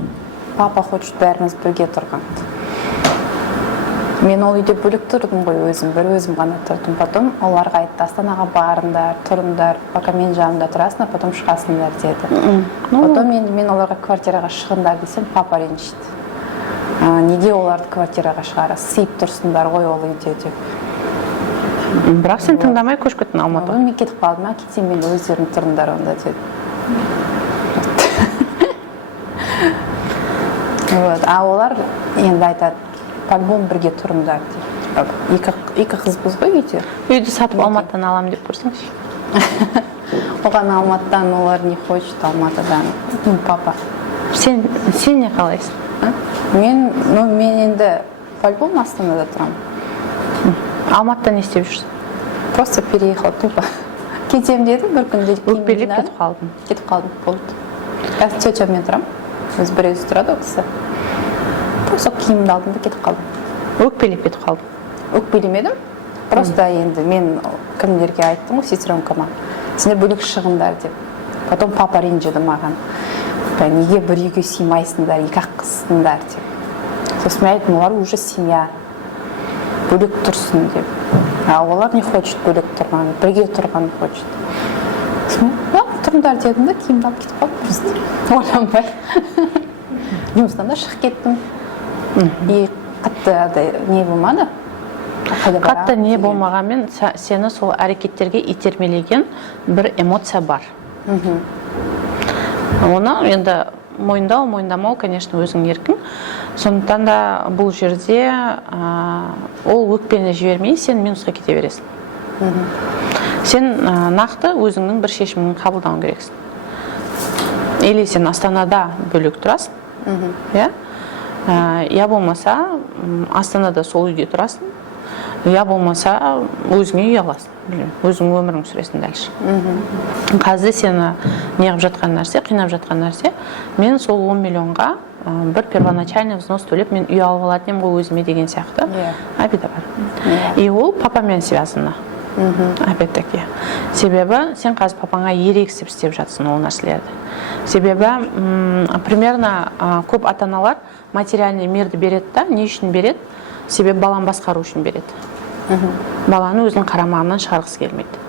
Папа хочет бәріміз бірге тұрған. Мен ол үйде бөлек тұрдым ғой, бір өзім ғана тұрдым. Потом оларға айтты, Астанаға барыңдар, тұрыңдар, пока мен жанымда тұрасың, а потом шығасыңдар деді. Потом мен оларға квартираға шығыңдар десем, папа ренжиді. Неге оларды квартираға шығара, сыйып тұрсыңдар ғой ол үйде деп. Бірақ сен тыңдамай көшіп кеттің Алматыға. Мен кетіп қалдым, кетсем мен өздерің тұрыңдар онда деді. Олар енді айтады, по-любому бірге тұрыңдар деп. Екі қызбыз ғой үйде. Үйді сатып Алматыдан алам деп көрсеңші. Оған Алматыдан олар не хочет, Алматыдан. Папа. Сен не қалайсың? Мен енді по-любому Астанада тұрамын. Алматыда не істеп жүрсің? Просто переехал тупо. Кетем деді, бір күнде өкпелеп кетіп қалдым. Кетіп қалдым, болды. Қазір тетяммен тұрамын. Өз бір өзі тұрады ол кісі. Просто киімімді алдым да кетіп қалдым. Өкпелеп кетіп қалдым? Өкпелемедім. Просто енді мен кімдерге айттым ғой, сестренкама. Сендер бөлек шығыңдар деп. Потом папа ренжіді маған. Неге бір үйге сыймайсыңдар, екі-ақ қызсыңдар деп. Сосын мен айттым, олар уже семья. Бөлек тұрсын деп. Олар не хочет бөлек тұрған, бірге тұрған хочет. Тұрыңдар дедім да, киімді алып кетіп қалдым просто. Ойланбай. Жұмыстан да шығып кеттім. И қатты не болмады. Қатты не болмағанмен сені сол әрекеттерге итермелеген бір эмоция бар. Оны енді мойындамау, конечно, өзің еркің. Сондықтан да бұл жерде ол өкпені жібермей, сен минусқа кете бересің. Сен нақты өзіңнің бір шешімін қабылдауың керексің. Или сен Астанада бөлек тұрасың, я болмаса Астанада сол үйде тұрасың, я болмаса өзіңе үй аласың, өзің өмірің сүресің дәлше. Қазір сені неғып жатқан нәрсе, қинап жатқан нәрсе, мен сол 10 миллионға бір первоначальный взнос төлеп, мен үй алып алатын ғой өзіме деген сияқты обида бар. И ол папамен связано. Опять-таки. Себебі сен қазір папаңа ерегісіп істеп жатсың ол нәрселерді. Себебі примерно көп ата-аналар материальный мирді береді да, не үшін береді? Себебі баланы басқару үшін береді. Баланы өзінің қарамағынан шығарғысы келмейді.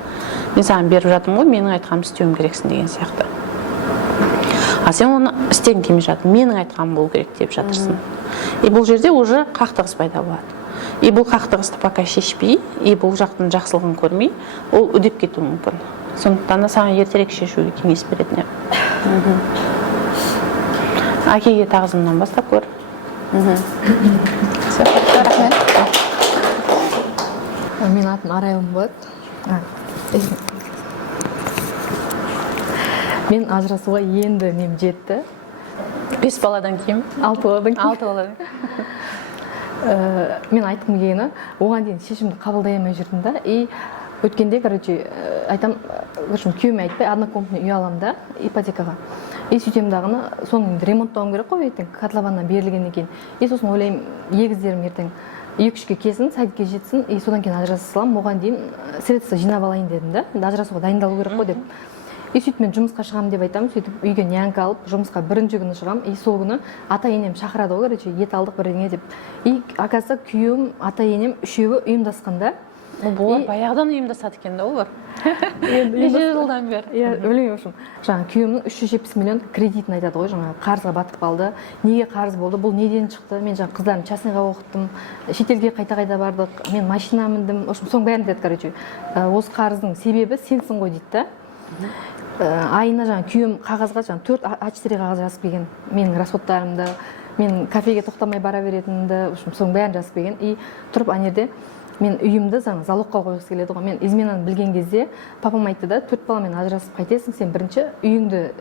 Мен саған беріп жатырмын ғой, менің айтқанымды істеуім керексің деген сияқты. А сен оны істегің келмей жатыр, менің айтқаным болу керек деп жатырсың. И бұл жерде уже қақтығыс пайда болады. И бұл қақтығысты пока шешпей, и бұл жақтың жақсылығын көрмей, ол үдеп кетуі мүмкін. Сондықтан да саған ертерек шешуге кеңес беретін едім. Әкеге тағзымнан бастап көр. Рахмет. Менің атым Арайлым болады. Мен ажырасуға енді нем жетті. 5 баладан кейін 6 баладан кейін. 6 баладан Мен айтқым келгені, оған дейін шешімді қабылдай алмай жүрдім да. И өткенде, короче, айтам, күйеуіме айтпай, однокомнатный үй аламын да, ипотекаға. И сөйтем дағыны, соның енді ремонттауым керек қой, ертең котлованнан берілгеннен кейін. И сосын ойлаймын, егіздерім ертең 2-3-ке келсін, сәдікке жетсін, и содан кейін ажыраса саламын, оған дейін средства жинап алайын дедім да. Ажырасуға дайындалу керек қой деп. И сөйтіп мен жұмысқа шығамын деп айтамын, сөйтіп үйге нянька алып, жұмысқа бірінші күні шығамын. И сол күні ата-енем шақырады ғой, короче, ет алдық бірдеңе деп. И оказывается, күйеуім, ата-енем үшеуі ұйымдасқанда. Олар баяғыдан ұйымдасады екен да олар. Неше жылдан бері. Иә, білмеймін, в общем. Жаңа күйеуімнің 370 миллион кредитін айтады ғой, жаңа қарызға батып қалды. Неге қарыз болды? Бұл неден шықты? Мен жаңа қыздарым частныйға оқыттым. Шетелге қайта-қайта бардық. Мен машина міндім. В общем, соның бәрін айтады, короче. Осы қарыздың себебі сенсің ғой дейді да. Айына жаңа күйеуім қағазға жаңа 4 А4 қағаз жазып келген. Менің расходтарымды, мен кафеге тоқтамай бара беретінімді, в общем, соның бәрін жазып келген. И тұрып анерде мен үйімді залогқа қойғысы келеді ғой. Мен изменаны білген кезде папам айтты да, 4 баламен ажырасып қайтесің, сен бірінші үйіңді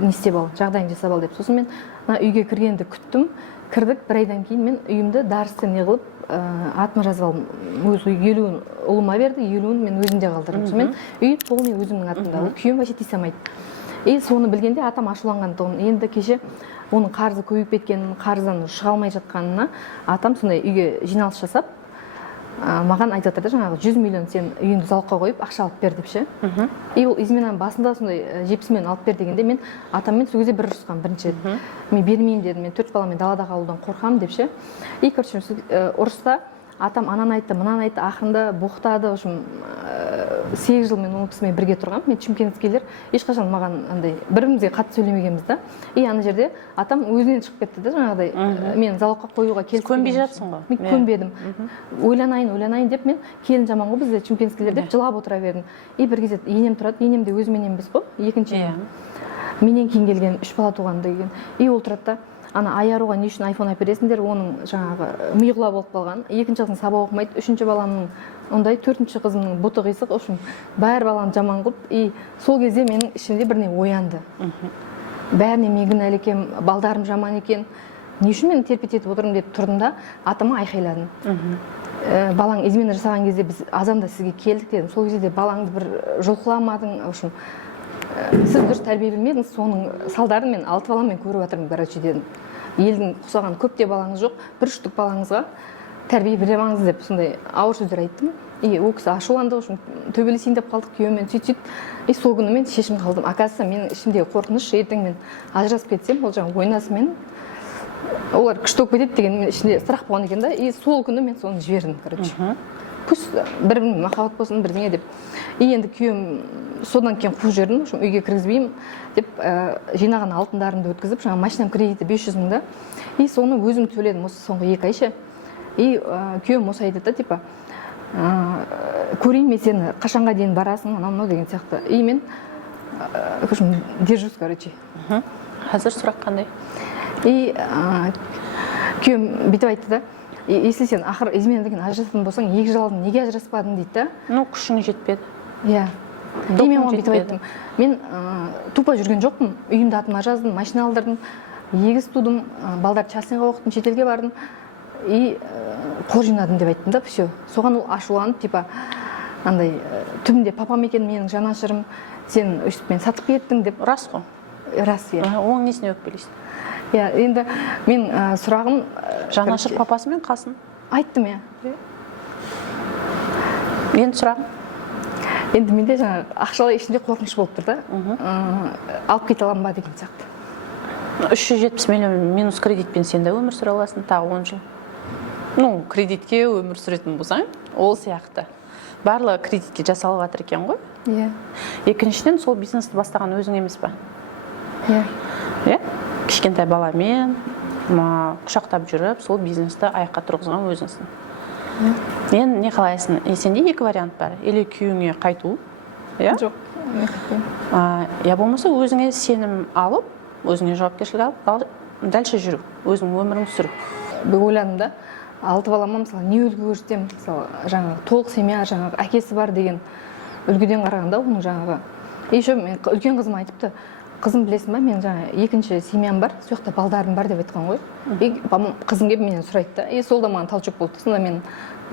не істеп ал, жағдайыңды жасап ал деп. Сосын мен үйге кіргенді күттім. Кірдік, бір айдан кейін мен үйімді дарыстан не қылып, атыма жазып алдым. Өз 50-ін ұлыма берді, 50-ін мен өзімде қалдырдым. Сосын мен үй полный өзімнің атымда. Ол күйеуім вообще тиісе алмайды. И соны білгенде атам ашуланған тұғын. Енді кеше оның қарызы көбейіп кеткенін, қарыздан шыға алмай жатқанына атам сондай үйге жиналыс жасап, маған айтып жатыр да, жаңағы 100 миллион сен үйіңді залогқа қойып ақша алып бер деп ше. И ол изменаның басында сондай 70 миллион алып бер дегенде мен атаммен сол кезде бір ұрысқам бірінші рет. Мен бермеймін дедім, мен 4 баламен далада қалудан қорқамын деп ше. И короче ұрыста атам ананы айтты, мынаны айтты, ақырында боқтады. В общем, 8 жыл мен ол кісімен бірге тұрғам. Мен шымкентскийлер ешқашан маған андай бірімізге қатты сөйлемегенбіз да. И ана жерде атам өзінен шығып кетті да, жаңағыдай мен залогқа қоюға келіспедім. Көнбей жатсың ғой. Мен көнбедім. Ойланайын деп мен келін жаман ғой бізде шымкентскийлер деп жылап отыра бердім. И бір кезде енем тұрады, енем де өзім енембіз ғой, екінші. Менен кейін келген 3 бала туған деген. И ол тұрады да, ана аяруға не үшін айфон әпересіңдер, оның жаңағы миғұла болып қалған. Екінші қызың сабақ оқымайды, үшінші баламның ондай, төртінші қызымның бұты қисық, үшін бәр баланы жаман қылып. И сол кезде менің ішімде бірне оянды. Бәріне мен кінәлі екенмін, балдарым жаман екен. Не үшін мен терпет етіп отырмын деп тұрдым да, атама айқайладым. Балаң измена жасаған кезде біз азанда сізге келдік дедім. Сол кезде балаңды бір жұлқыламадың, үшін сіз дұрыс тәрбие білмедіңіз, соның салдарын мен 6 баламмен көріп жатырмын, короче дедім. Елдің құсаған көп те балаңыз жоқ, 1-3 балаңызға тәрбие бере алмаңыз деп сондай ауыр сөздер айттым. И ол кісі ашуланды, үшін төбелесейін деп қалдық күйеуімен сөйтіп. И сол күні мен шешім қалдым. Оказывается, менің ішімдегі қорқыныш, ертең мен ажырасып кетсем, ол жаңа ойнасымен олар күшті болып кетеді деген ішінде сұрақ болған екен да. И сол күні мен соны жібердім, короче. Пусть бір-бірімен махаббат болсын, бірдеңе деп. И енді күйеуім содан кейін қуып жібердім, үйге кіргізбеймін деп жинаған алтындарымды өткізіп, жаңа машинам кредиті 500 мың да. И соны өзім төледім осы соңғы 2 айша. И күйеуім осы айтады да, типа, көрейін мен сені қашанға дейін барасың, анау деген сияқты. И мен держусь, короче. Қазір сұрақ қандай? И күйеуім бүйтіп айтты да, если сен ақыр изменадан кейін ажырасатын болсаң, 2 жыл алдын неге ажыраспадың дейді да. Ну, күшің жетпеді. Иә. И мен оған бүйтіп айттым. Мен тупо жүрген жоқпын. Үйімді атыма жаздым, машина алдырдым, егіз тудым, балдарды частныйға оқыттым, шетелге бардым. И қор жинадым деп айттым да, все. Соған ол ашуланып, типа, андай түбінде папам екен менің жанашырым, сен өйстіп мен сатып кеттің деп. Рас қой. Рас, иә. Оның несіне өкпелейсің? Иә, енді мен сұрағым жанашыр папасы мен қасын? Айттым, иә. Енді сұрағым? Енді менде жаңа ақшалай ішінде қорқыныш болып тұр да. Алып кете аламын ба деген сияқты. 370 миллион минус кредитпен сен де өмір сүре аласың, тағы 10 жыл. Ну, кредитке өмір сүретін болсаң, ол сияқты. Барлығы кредитке жасалып жатыр екен ғой? Иә. Екіншіден, сол бизнесті бастаған өзің емес па? Иә. Иә? Кішкентай баламен құшақтап жүріп, сол бизнесті аяққа тұрғызған өзіңсің. Мен не қалайсың? Сенде 2 вариант бар. Или күйеуіңе қайту, иә? Жоқ. Я болмаса өзіңе сенім алып, өзіңе жауапкершілік алып, дальше жүру, өзіңнің өміріңді сүру. Бір ойладым да, 6 балама мысалы не үлгі көрсетемін, мысалы жаңағы толық семья, жаңағы әкесі бар деген үлгіден қарағанда оның жаңағы. Еще мен үлкен қызым айтыпты, қызым білесің ба, мен жаңа екінші семьям бар, сол жақта балдарым бар деп айтқан ғой. Қызым келіп менен сұрайды да, сол да маған талшық болды. Сонда мен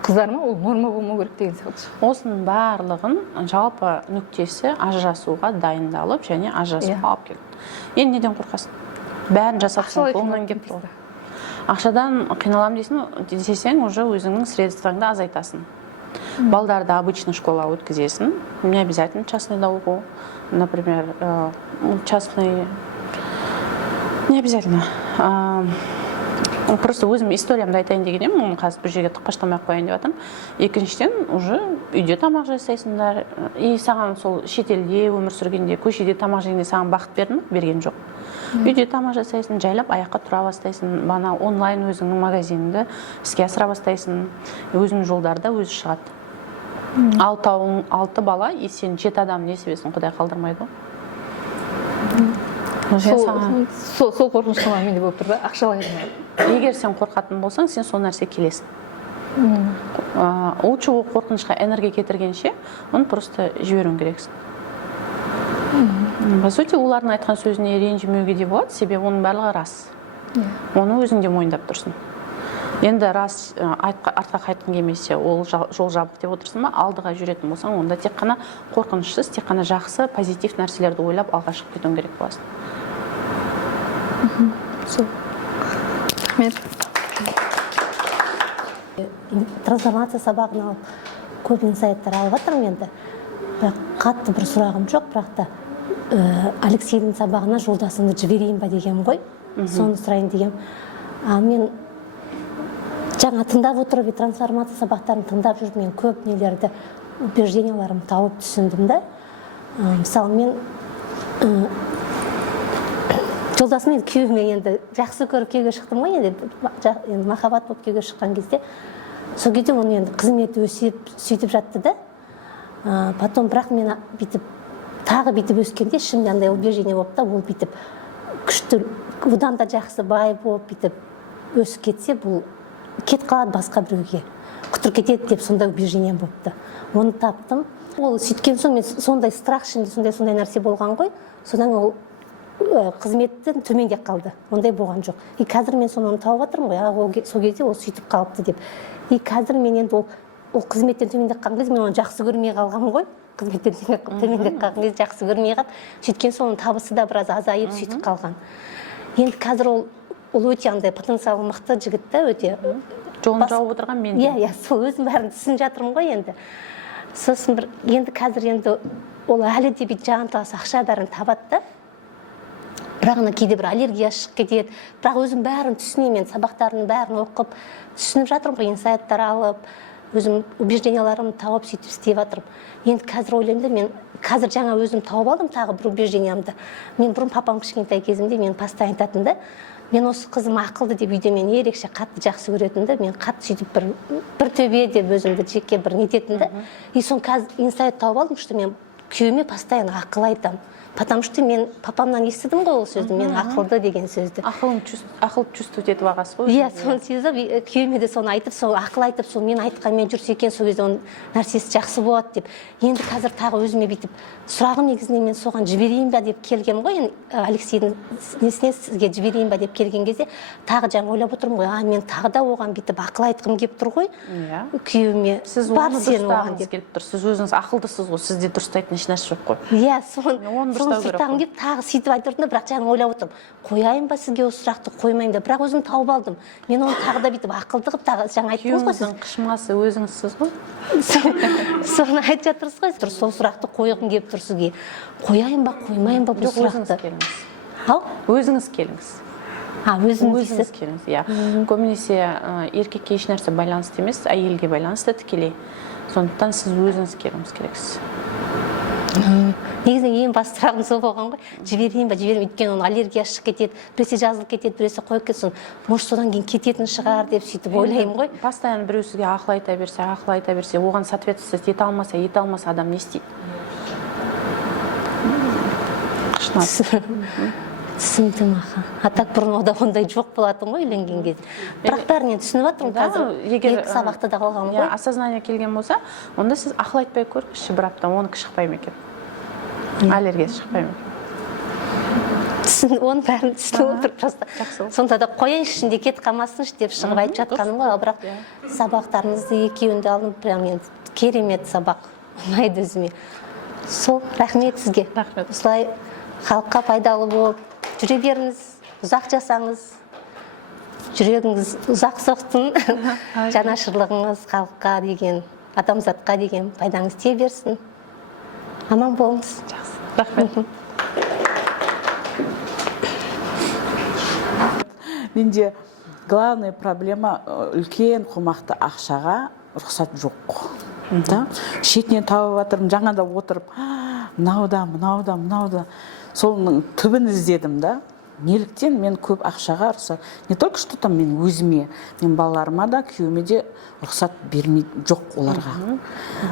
қыздарыма ол норма болмау керек деген сияқты. Осының барлығын жалпы нүктесі ажырасуға дайындалып және ажырасуға алып келді. Енді неден қорқасың? Бәрін жасапсың, қолынан келіп тұр. Ақшадан қиналам десең, уже өзіңнің средстваңды азайтасың. Балдарды обычный школаға өткізесің, не обязательно частныйда оқу. Например, частный, не обязательно. Просто өзім историямды айтайын дегенем, оны қазір бір жерге тықпаштамай қояйын деп жатырмын. Екіншіден, уже үйде тамақ жасайсыңдар. И саған сол шетелде өмір сүргенде, көшеде тамақ жегенде саған бақыт берді ме? Берген жоқ. Үйде тамақ жасайсың, жайлап аяққа тұра бастайсың, бана онлайн өзіңнің магазиніңді іске асыра бастайсың, өзің жолдарда өзі шығады. 6 бала, сен 7 адам несібесін Құдай қалдырмайды ғой. Сол қорқынышты менде болып тұр да, ақшалай. Егер сен қорқатын болсаң, сен сол нәрсе келесің. Лучше ол қорқынышқа энергия кетіргенше, оны просто жіберуің керексің. По сути, олардың айтқан сөзіне ренжімеуге де болады, себебі оның барлығы рас. Оны өзіңде мойындап тұрсың. Енді рас артқа қайтқың келмесе, ол жол жабық деп отырсың ба, алдыға жүретін болсаң, онда тек қана қорқынышсыз, тек қана жақсы, позитив нәрселерді ойлап алға шығып кетуің керек боласың. Рахмет. Трансформация сабағын алып, көп инсайттар алып жатырмын енді. Бірақ қатты бір сұрағым жоқ, бірақ та Алексейдің сабағына жолдасымды жіберейін ба деген ғой, соны сұрайын деген. Ал мен жаңа тыңдап отырып, трансформация сабақтарын тыңдап жүріп, мен көп нелерді, убежденияларым тауып түсіндім да. Мысалы, мен жолдасым күйеуіме енді жақсы көріп күйеуге шықтым ғой, енді махаббат болып күйеуге шыққан кезде, сол кезде оны енді қызметі өсіп, сөйтіп жатты да. Потом бірақ мен тағы бүйтіп өскенде ішімде андай убеждение болып та, ол бүйтіп күшті, одан да жақсы бай болып бүйтіп өсіп кетсе, бұл кет қалады басқа біреуге, құтыр кетеді деп сондай убеждение болыпты. Оны таптым. Ол сөйткен соң мен сондай страх ішінде сондай нәрсе болған ғой, содан ол қызметтен төмендеп қалды. Ондай болған жоқ. И қазір мен соны тауып жатырмын ғой, сол кезде ол сөйтіп қалыпты деп. И қазір мен енді ол қызметтен төмендеп қалған кезде мен оны жақсы көрмей қалғам ғой. Қызметтен төмендеп қалған кезде жақсы көрмей қалып, сөйткен соң табысы да біраз азайып сөйтіп қалған. Енді қазір ол өте андай потенциалы мықты жігіт та, өте жолын жауып отырған мен. Иә, сол өзім бәрін түсініп жатырмын ғой енді. Сосын енді қазір енді ол әлі де бүйтіп жанталас ақша бәрін табады да. Бірақ кейде бір аллергия шығып кетеді. Бірақ өзім бәрін түсінемін, сабақтарын бәрін оқып, түсініп жатырмын ғой, инсайттар алып, өзім убежденияларымды тауып сөйтіп істеп жатырмын. Енді қазір ойлаймын, мен қазір жаңа өзім тауып алдым тағы бір убеждениямды. Мен бұрын папам кішкентай кезімде мен постоянно айтатын да, мен осы қызым ақылды деп үйде мен ерекше қатты жақсы көретін да, мен қатты сөйтіп бір төбе деп өзімді жеке бір нететін да. И соны қазір инсайт тауып алдым, что мен күйеуіме постоянно ақыл айтамын. Потому что мен папамнан естідім ғой ол сөзді, мен ақылды деген сөзді. Ақыл чувствовать етіп ағасы ғой. Иә, соны сезіп, күйеуіме де соны айтып, сол ақыл айтып, сол мен айтқанмен жүрсе екен, сол кезде оның нәрсесі жақсы болады деп. Енді қазір тағы өзіме бүйтіп, сұрағым негізінен мен соған жіберейін ба деп келгем ғой, Алексейдің несіне сізге жіберейін ба деп келген кезде, тағы жаңа ойлап отырмын ғой, мен тағы да оған бүйтіп ақыл айтқым келіп тұр ғой, күйеуіме. Сіз оны дұрыстағыңыз келіп тұр, сіз өзіңіз ақылдысыз ғой, сізде дұрыстайтын еш нәрсе жоқ қой. Иә, соны сұртағым деп тағы сөйтіп айтып тұрдым, бірақ жаңа ойлап отырмын, қояйын ба сізге осы сұрақты, қоймайын да, бірақ өзім тауып алдым. Мен оны тағы да бүйтіп ақылды қылып, тағы жаңа айттыңыз ғой сіз. Қышмасы өзіңізсіз ғой. Соны айтып жатырсыз ғой, сол сұрақты қойғым келіп тұр сізге. Қояйын ба, қоймайын ба бұл сұрақты? Өзіңіз келіңіз. Өзіңіз келіңіз, иә. Көбінесе еркекке еш нәрсе байланысты емес, әйелге байланысты тікелей. Сондықтан сіз өзіңіз келіңіз керексіз. Негізінен ең басты сұрағым сол болған ғой, жіберейін ба, жібермеймін, өйткені оның аллергия шығып кетеді, біресе жазылып кетеді, біресе қойып кетсін, может содан кейін кететін шығар деп сөйтіп ойлаймын ғой. Постоянно біреу сізге ақыл айта берсе, оған соответствовать ете алмаса, адам не істейді? түсіндім аха. А так бұрын ондай жоқ болатын ғой үйленген кезде. Бірақ бәрінен түсініп жатырмын қазір. Екі сабақты да қалған ғой. Осознание келген болса, онда сіз ақыл айтпай көріңізші бір апта, оныкі шықпай ма екен? Аллергиясы шықпай ма екен? Оның бәрін түсініп отыр просто. Сонда да қояйыншы ішінде кетіп қалмасыншы деп шығып айтып жатқаным ғой. Ал бірақ сабақтарыңызды екеуін де алдым, прям енді керемет сабақ. Ұнайды өзіме. Сол, рахмет сізге. Рахмет. Осылай халыққа пайдалы болып жүре беріңіз, ұзақ жасаңыз, жүрегіңіз ұзақ соқтын, жанашырлығыңыз халыққа деген, адамзатқа деген пайдаңыз тие берсін. Аман болыңыз. Рахмет. Менде главная проблема үлкен қомақты ақшаға рұқсат жоқ. Шетінен тауып жатырмын, жаңада отырып, мынауда. Соның түбін іздедім да. Неліктен мен көп ақшаға рұқсат, не только что там мен өзіме, мен балаларыма да, күйеуіме де рұқсат бермейді, жоқ оларға.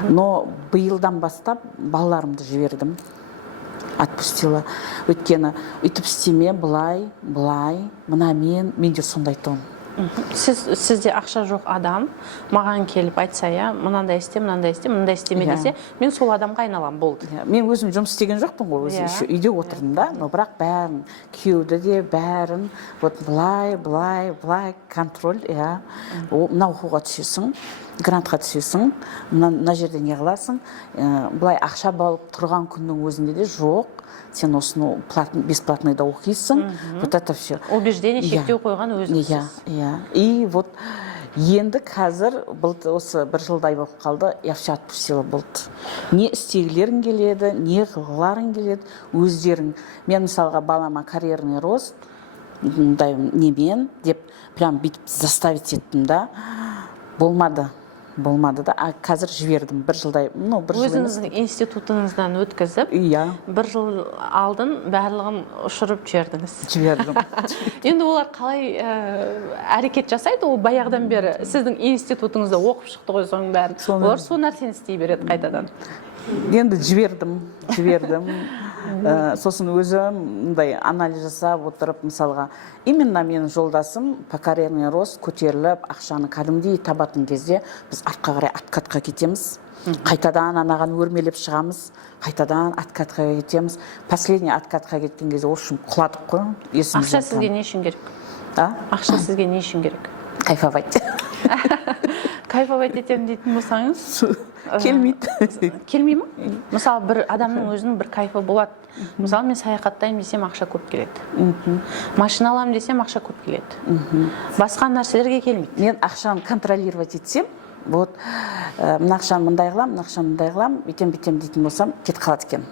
Но биылдан бастап балаларымды жібердім. Отпустила. Өйткені үйтіп істеме, былай, мына менде сондай тон. Сізде ақша жоқ адам маған келіп айтса, мынандай істеме десе, мен сол адамға айналам, болды. Мен өзім жұмыс істеген жоқпын ғой, өзі үйде отырдым да, но бірақ бәрін, күйеуді де бәрін, вот былай, контроль, мына оқуға түсесің, грантқа түсесің, мына жерде не қыласың, былай ақша болып тұрған күннің өзінде де жоқ, сен осыны бесплатныйда оқисың, вот это все. Убеждение шектеу қойған өзіңсіз. И вот енді қазір осы бір жылдай болып қалды, я все отпустила болды. Не істегілерің келеді, не қылғыларың келеді, өздерің. Мен мысалға балама карьерный рост, немен деп прям бүйтіп заставить еттім да, болмады да, қазір жібердім бір жылдай, бір жыл. Өзіңіздің институтыңыздан өткізіп, бір жыл алдын барлығын ұшырып жібердім. Енді олар қалай әрекет жасайды, ол баяғыдан бері сіздің институтыңызда оқып шықты ғой соның бәрін. Олар сол нәрсені істей береді қайтадан. Енді жібердім. Сосын өзім анализ жасап отырып, мысалға, именно менің жолдасым по карьерный рост көтеріліп, ақшаны кәдімгідей табатын кезде біз артқа қарай откатқа кетеміз. Қайтадан анаған өрмелеп шығамыз, қайтадан откатқа кетеміз. Последний откатқа кеткен кезде общем құладық қой. Ақша сізге не үшін керек? Ақша сізге не үшін керек? Кайфовать. Кайфовать етемін дейтін болсаңыз? Келмейді. Келмей ма? Мысалы, бір адамның өзінің бір кайфы болады. Мысалы, мен саяхаттаймын десем, ақша көп келеді. Машина аламын десем, ақша көп келеді. Басқа нәрселерге келмейді. Мен ақшаны контролировать етсем, вот, мына ақшаны мындай қылам, бүйтем дейтін болсам, кетіп қалады екен.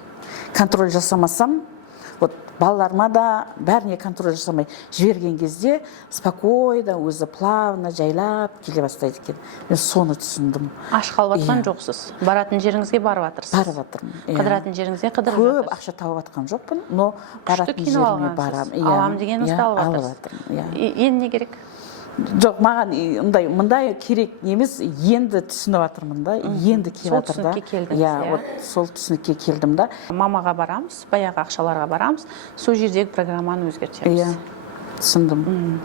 Контроль жасамасам, вот балаларыма да бәріне контроль жасамай жіберген кезде спокойно, өзі плавно, жайлап келе бастайды екен. Мен соны түсіндім. Аш қалып жатқан жоқсыз. Баратын жеріңізге барып жатырсыз. Барып жатырмын. Қыдыратын жеріңізге қыдырып жатырсыз. Көп ақша тауып жатқан жоқпын, но баратын жеріме барамын. Алам дегеніңізді алып жатырсыз. Енді не керек? Жоқ, маған мындай керек емес, енді түсініп жатырмын да, енді келіп жатыр да. Сол түсінікке келдіңіз, сол түсінікке келдім да. Мамаға барамыз, баяғы ақшаларға барамыз, сол жердегі программаны өзгертеміз. Түсіндім.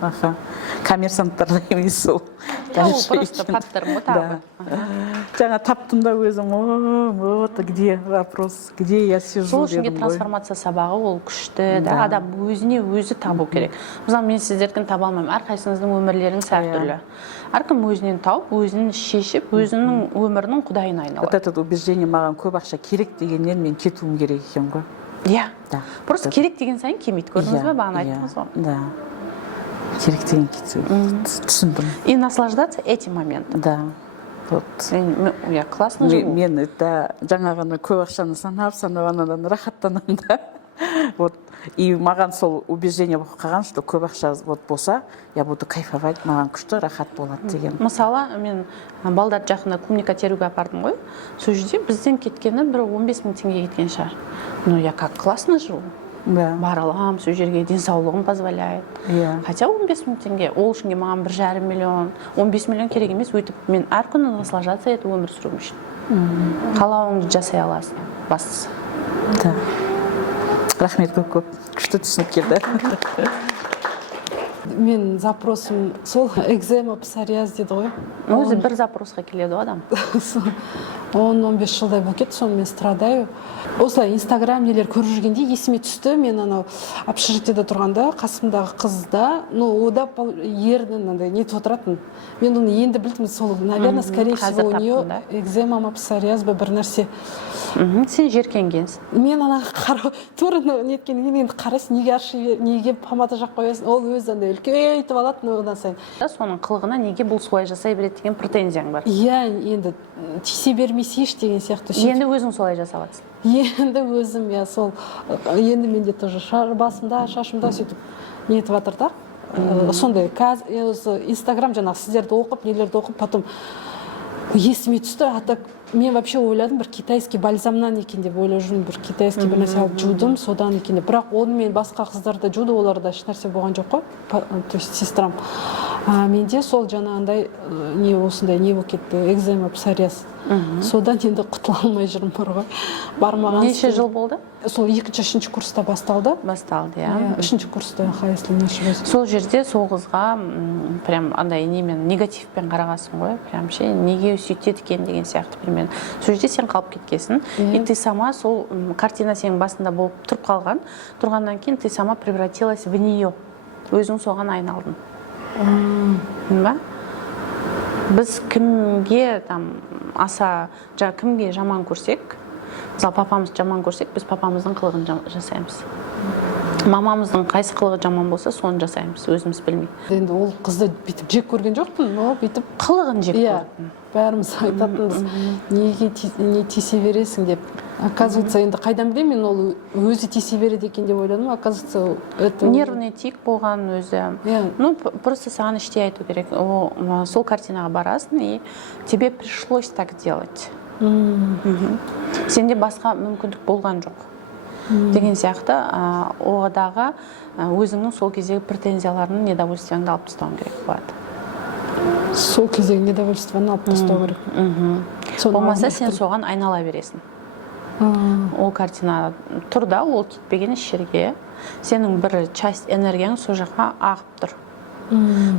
Коммерсанттарда емес сол. Просто таптырым ғой тағы. Жаңа таптым да өзім, вот где вопрос, где я сижу дедім ғой. Сол үшінге трансформация сабағы ол күшті, адам өзіне өзі табу керек. Мысалы, мен сіздерден таба алмаймын, әрқайсыңыздың өмірлеріңіз әртүрлі. Әркім өзінен тауып, өзін шешіп, өзінің өмірінің құдайына айналады. Вот это убеждение маған көп ақша керек дегеннен мен кетуім керек екен ғой. Просто керек деген сайын келмейді, көрдіңіз бе, бағана айттыңыз ғой. Да. Керек деген кету. Түсіндім. И наслаждаться этим моментом. Да. Классно живу. Мен жаңағыны көп ақшаны санап, анадан рахаттанамын да. И маған сол убеждение болып қалған, что көп ақша болса, я буду кайфовать, маған күшті рахат болады деген. Мысалы, мен балдарды жақында клубника теруге апардым ғой. Сол жерде бізден кеткені бір 15 000 теңге кеткен шығар. Но я как классно живу. Бара аламын, сол жерге денсаулығым позволяет. Хотя 15 000 теңге, ол үшінге маған 1,5 миллион, 15 миллион керек емес, өйтіп мен әр күні наслаждаться етіп өмір сүруім үшін. Қалауыңды жасай аласың, бастысы. рахмет көп күшті түсініп келді. Мен запросым сол экзема, псориаз дейді ғой. Өзі бір запросқа келеді ғой адам. 10-15 жылдай болып кетті, соны мен страдаю. Осылай инстаграм нелер көріп жүргенде есіме түсті. Мен анау общежитиеде тұрғанда қасымдағы қызда, ода ерні мынандай нетіп отыратын. Мен оны енді білдім, сол, наверное, скорее всего, у нее экзема ма, псориаз ба бір нәрсе. Сен жеркенгенсің. Мен ана тура неткен, енді қарайсың, неге помада жақып қоясың, ол өзі андай үлкейтіп алады одан сайын. Соның қылығына неге бұл солай жасай береді деген претензияң бар. Иә, енді тисе бермесейші деген сияқты. Енді өзің солай жасап жатсың. Енді өзім, иә, сол, енді менде тоже басымда, шашымда сөйтіп нетіп жатыр да. Сондай, инстаграм жаңағы сіздерді оқып, нелерді оқып, потом есіме түсті, мен вообще ойладым, бір китайский бальзамнан екен деп ойлап жүрмін, бір китайский бір нәрсе алып жудым, содан екен деп. Бірақ оны мен басқа қыздарда жуды, оларда еш нәрсе болған жоқ қой, то есть сестрам. Менде сол жаңағындай не осындай не болып кетті, экзема, псориаз. Содан енді құтыла алмай жүрмін бар ғой. Бармаған. Неше жыл болды? Сол 2-3 курста басталды. Басталды, иә. 3 курста, если не ошибаюсь. Сол жерде сол қызға прям андай немен негативпен қарағасың ғой, прям ше неге сөйтеді екен деген сияқты примерно. Сол жерде сен қалып кеткесің. И ты сама сол картина сенің басында болып тұрып тұрғаннан кейін ты сама превратилась в нее. Өзің соған айналдың. Ба? Біз кімге аса кімге жаман көрсек, мысалы папамыз жаман көрсек, біз папамыздың қылығын жасаймыз. Мамамыздың қайсы қылығы жаман болса, соны жасаймыз, өзіміз білмей. Енді ол қызды бүйтіп жек көрген жоқпын, но бүйтіп қылығын жек көрдім. Бәріміз айтатынбыз, неге не тисе бересің деп. Оказывается, енді қайдан білемін, мен ол өзі тисе береді екен деп ойладым. Оказывается, это нервный тик болған өзі. Ну, просто саған іштей айту керек. Сол картинаға барасың, и тебе пришлось так делать. Сенде басқа мүмкіндік болған жоқ. Деген сияқты, оғадағы өзіңнің сол кездегі претензияларының недовольствияңды алып тастауың керек болады. Сол кездегі недовольствияны алып тастау керек. Болмаса сен соған айнала бересің. Ол картина тұрда, ол кетпеген іс жерге. Сенің бір часть энергияң сол жаққа ағып тұр.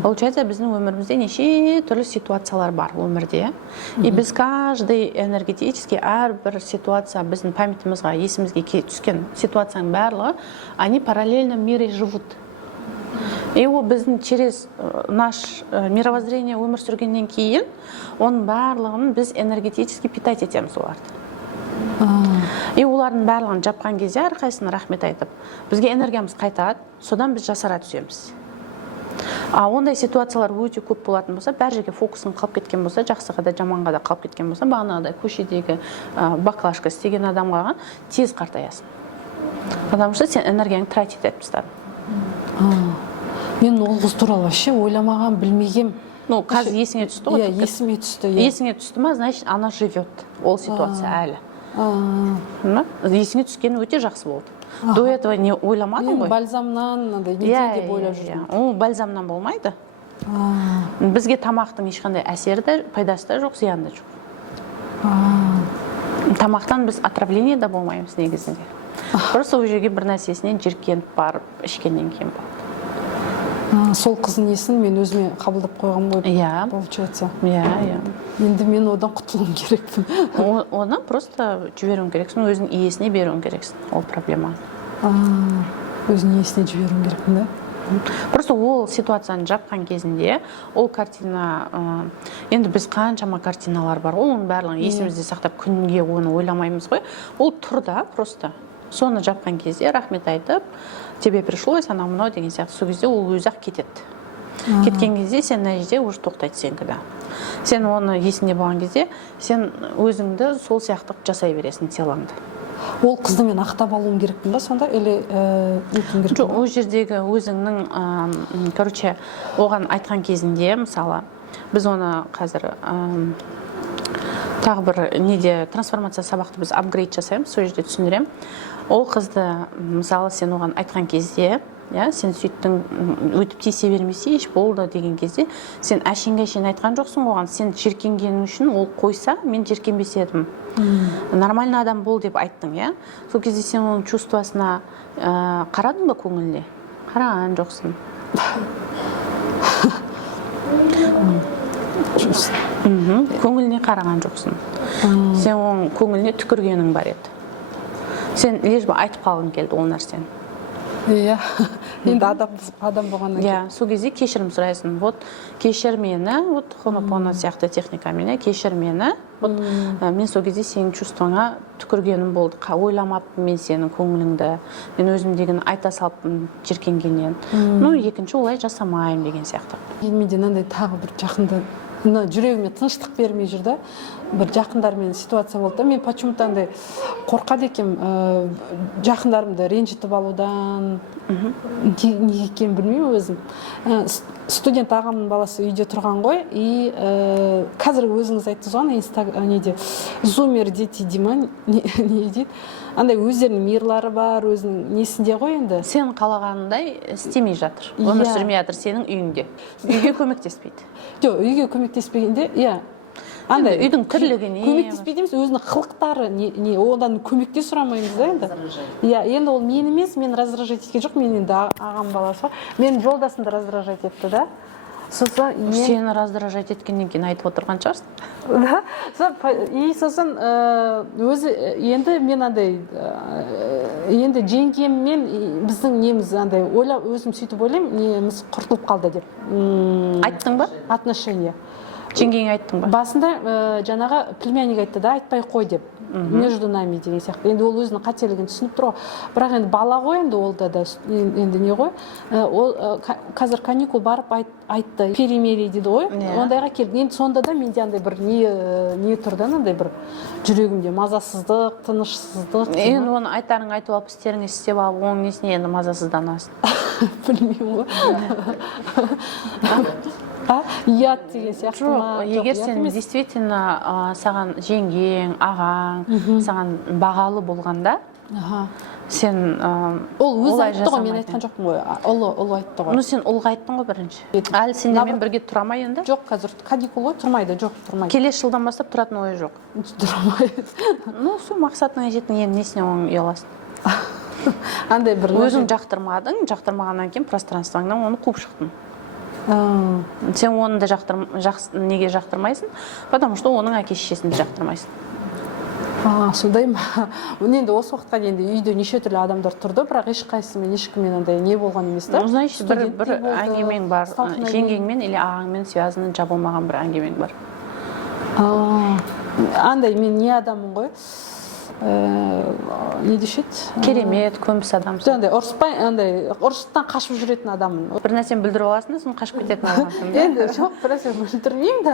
Получается, біздің өмірімізде неше түрлі ситуациялар бар өмірде. И біз каждый энергетический әрбір ситуация біздің памятімізға, есімізге түскен ситуацияның барлығы, они параллельно в мире живут. И ол біздің через наш мировоззрение өмір сүргеннен кейін, оның барлығын біз энергетически питать етеміз оларды. И олардың барлығын жапқан кезде әрқайсына рахмет айтып, бізге энергиямыз қайтады, содан біз жасара түсеміз. Ондай ситуациялар өте көп болатын болса, бәр жерге фокусың қалып кеткен болса, жақсыға да жаманға да қалып кеткен болса, бағанағыдай көшедегі баклажка істеген адамға тез қартаясың. Потому что сен энергияңды тратить етіп тастадың. Мен ол қыз туралы вообще ойламаған, білмеген. Ну, қазір есіңе түсті ғой? Иә, есіме түсті. Есіңе түсті ма, значит, она живет. Ол ситуация әлі. Есіңе түскені өте жақсы болды. До этого не ойламадың ғой? Мен бальзамнан, неде деп ойлап жүрдім. Ол бальзамнан болмайды. Бізге тамақтың ешқандай әсері де, пайдасы да жоқ, зияны да жоқ. Тамақтан біз отравление да болмаймыз негізінде. Просто ол жерге бір нәрсесінен жиркеніп барып, ішкеннен кейін болды. Сол қыздың несін мен өзіме қабылдап қойған ғой, получается. Енді мен одан құтылуым керекпін. Оны просто жіберуің керексің, өзің иесіне беруің керексің, ол проблема. Өзің иесіне жіберуің керекпін, да? Просто ол ситуацияны жапқан кезінде, ол картина, енді біз қаншама картиналар бар, оның барлығын есімізде сақтап күнге оны ойламаймыз ғой, ол тұрда просто. Соны жапқан кезде рахмет айтып, тебе пришлось, анау мынау деген сияқты, сол кезде ол өзі-ақ кетеді. Кеткен кезде сен мына жерде уже тоқтайды сенікі да. Сен оны есінде болған кезде, сен өзіңді сол сияқты жасай бересің телаңды. Ол қызды мен ақтап алуым керекпін ба сонда, или нетуім керек? Жоқ, ол жердегі өзіңнің, короче, оған айтқан кезінде, мысалы, біз оны қазір тағы бір неде трансформация сабақты біз апгрейд жасаймыз, сол жерде түсіндірем. Ол қызды, мысалы, сен оған айтқан кезде, иә, сен сөйттің, өтіп тиісе бермесе еш болды деген кезде сен әшейінге айтқан жоқсың оған, сен жеркенгенің үшін ол қойса мен жеркенбес едім, нормальный адам бол деп айттың, иә. Сол кезде сен оның чувствосына қарадың ба, көңіліне? Қараған жоқсың. Көңіліне қараған жоқсың. Сен оның көңіліне түкіргенің бар еді. Сен лишь бы айтып қалғың келді ол нәрсені. Иә, енді адам болғаннан кейін. Иә, сол кезде кешірім сұрайсың. Вот кешір мені, вот хонопона сияқты техникамен, кешір мені. Вот мен сол кезде сенің чувствоңа түкіргенім болды. Ойламаппын мен сенің көңіліңді. Мен өзімдегіні айта салыппын жеркенгеннен. Ну, екінші олай жасамайым деген сияқты. Менде мынандай тағы бір жақында жүрегіме тыныштық бермей жүрді. Бір жақындармен ситуация болды да, мен почему-то андай қорқады екенмін, жақындарымды ренжітіп алудан, не екенін білмеймін өзім. Студент ағамның баласы үйде тұрған ғой, и қазір өзіңіз айттыңыз ғой, неде зумер дети дей ма, не дейді, андай өздерінің мирлары бар, өзінің несінде ғой енді. Сен қалағандай істемей жатыр, өмір сүрмей жатыр сенің үйіңде. Үйге көмектеспейді. Жоқ, үйге көмектеспегенде, иә. Андай үйдің тірлігіне көмектеспейді емес, өзінің қылықтары не одан көмекте сұрамаймыз да енді. Иә, енді ол мен емес, мен раздражать еткен жоқ, мен енді ағам баласы. Мен жолдасымды раздражать етті да. Сосын сені раздражать еткеннен кейін айтып отырған шығарсың. Да. И сосын өзі енді мен андай енді жеңгеммен біздің неміз андай ойлап өзім сөйтіп ойлаймын, неміз құртылып қалды деп. Айттың ба? Отношения. Жеңгеңе айттың ба? Басында жаңағы племянник айтты да, айтпай қой деп. Между нами деген сияқты. Енді ол өзінің қателігін түсініп тұр ғой. Бірақ енді бала ғой, енді ол да енді не ғой. Ол қазір каникул барып айтты, перемирие дейді ғой. Ондайға келді. Енді сонда да менде андай бір не тұрды, андай бір жүрегімде мазасыздық, тынышсыздық. Енді оны айтарың айтып алып, істеріңе істеп алып, оның несіне енді мазасызданасың? Білмеймін ғой. Ұят деген сияқты ма? Егер сен действительно саған жеңгең, ағаң, саған бағалы болғанда, сен ол өзі айтты ғой, мен айтқан жоқпын ғой. Ұлы айтты ғой. Ну сен ұлға айттың ғой бірінші. Әлі сендермен бірге тұра ма енді? Жоқ, қазір каникул ғой, тұрмайды, жоқ, тұрмайды. Келесі жылдан бастап тұратын ойы жоқ. Тұрмайды. Ну, сол мақсатыңа жеттің, енді несіне оның ұяласың? Андай бір өзің жақтырмадың, жақтырмағаннан кейін пространствоңнан оны қуып шықтың. Сен оны да неге жақтырмайсың? Потому что оның әке-шешесін де жақтырмайсың. Сондай ма? Енді осы уақытқа енді үйде неше түрлі адамдар тұрды, бірақ ешқайсысымен ешкіммен андай не болған емес та. Значит, бір әңгемең бар, жеңгеңмен или ағаңмен связаны жабылмаған бір әңгемең бар. Андай мен не адаммын ғой? Не дешеді? Керемет, көміс адамсың. Андай ұрыспай, андай ұрыстан қашып жүретін адаммын. Бір нәрсені білдіріп аласың да, соны қашып кететін адамсың. Енді жоқ, бір нәрсені білдірмеймін да.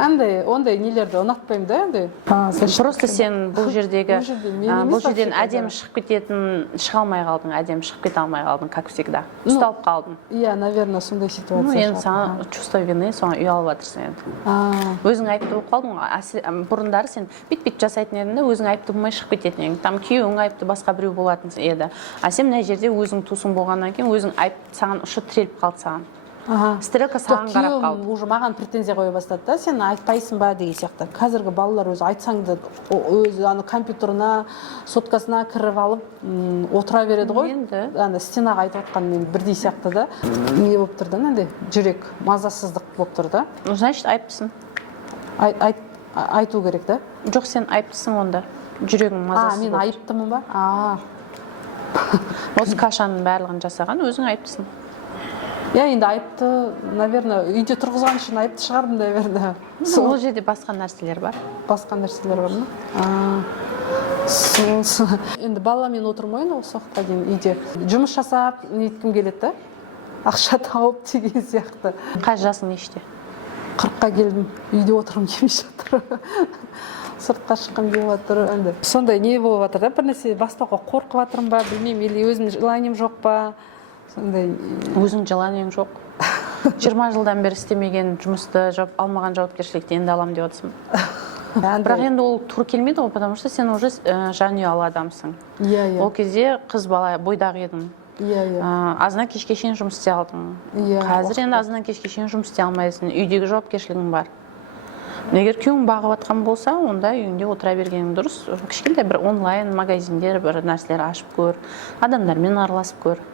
Андай, ондай нелерді ұнатпаймын да, андай. Просто сен бұл жерден әдемі шығып кететін, шыға алмай қалдың, әдемі шығып кете алмай қалдың, как всегда. Ұсталып қалдың. Иә, наверное, сондай ситуация. Енді саған чувство вины, соған ұялып жатырсың енді. Өзің айыпты болып қалдың, бұрындары сен бүйтіп жасайтын едің, өзің айыпты болмай шығып кететін едің. Там күйеуің айыпты, басқа біреу болатын еді. А сен мына жерде өзің туысың болғаннан кейін өзің айыпты саған ұшы тіреліп қалды саған. Стрелка саған қарап қалды. Уже маған претензия қоя бастады да, сен айтпайсың ба деген сияқты. Қазіргі балалар өзі айтсаң да өзі ана компьютерына, соткасына кіріп алып отыра береді ғой. Ана стенаға айтып отқан мен бірдей сияқты да. Не болып тұр да, андай жүрек мазасыздық болып тұр да. Значит, айыптысың. Айту керек да? Жоқ, сен айыптысың онда. Жүрегің мазасыз. Мен айыптымын ба? Осы кашаның барлығын жасаған өзің айыптысың. Иә, енді айыпты, наверное, үйде тұрғызған үшін айыпты шығардым, наверное. Ол жерде басқа нәрселер бар. Басқа нәрселер бар ма? Енді баламен отырмайын осы уақытқа дейін үйде. Жұмыс жасап, неткім келеді, ақша тауып деген сияқты. Қай жасың неште? 40-қа келдім, үйде отырғым келмей жатыр. Сыртқа шыққым келіп жатыр. Сондай не болып жатыр да, бір нәрсе бастауға қорқып жатырмын ба, білмеймін, или өзім желанием жоқ па? Өзің желаниең жоқ. 20 жылдан бері істемеген жұмысты, алмаған жауапкершілікті енді алам деп отырсың. Бірақ енді ол тура келмейді ғой, потому что сен уже жанұялы адамсың. Ол кезде қыз бала бойдақ едің. азынан кешке шейін жұмыс істей алдың. Қазір енді азынан кешке шейін жұмыс істей алмайсың, үйдегі жауапкершілігің бар. Егер күйеуің бағып жатқан болса, онда үйіңде отыра бергенің дұрыс. Кішкентай бір онлайн магазиндер, бір нәрселер ашып көр, адамдармен араласып көр.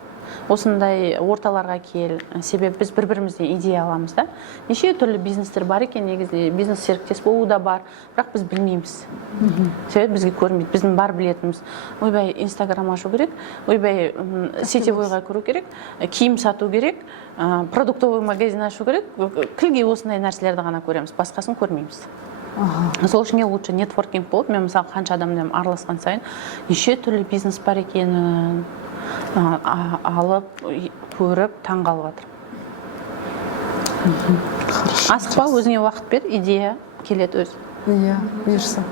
Осындай орталарға кел, себебі біз бір-бірімізден идея аламыз да. Неше түрлі бизнестер бар екен, негізінде бизнес серіктес болу да бар, бірақ біз білмейміз. Себебі бізге көрмейді, біздің бар білетіміз. Ойбай инстаграм ашу керек, ойбай сетевойға кіру керек, киім сату керек, продуктовый магазин ашу керек. Кілге осындай нәрселерді ғана көреміз, басқасын көрмейміз. Сол үшін лучше нетворкинг болып, мен мысалы қанша адаммен араласқан сайын неше түрлі бизнес бар екенін алып, көріп, таңғалып жатыр. Асықпа, өзіңе уақыт бер, идея келеді өзі. Бұйырса.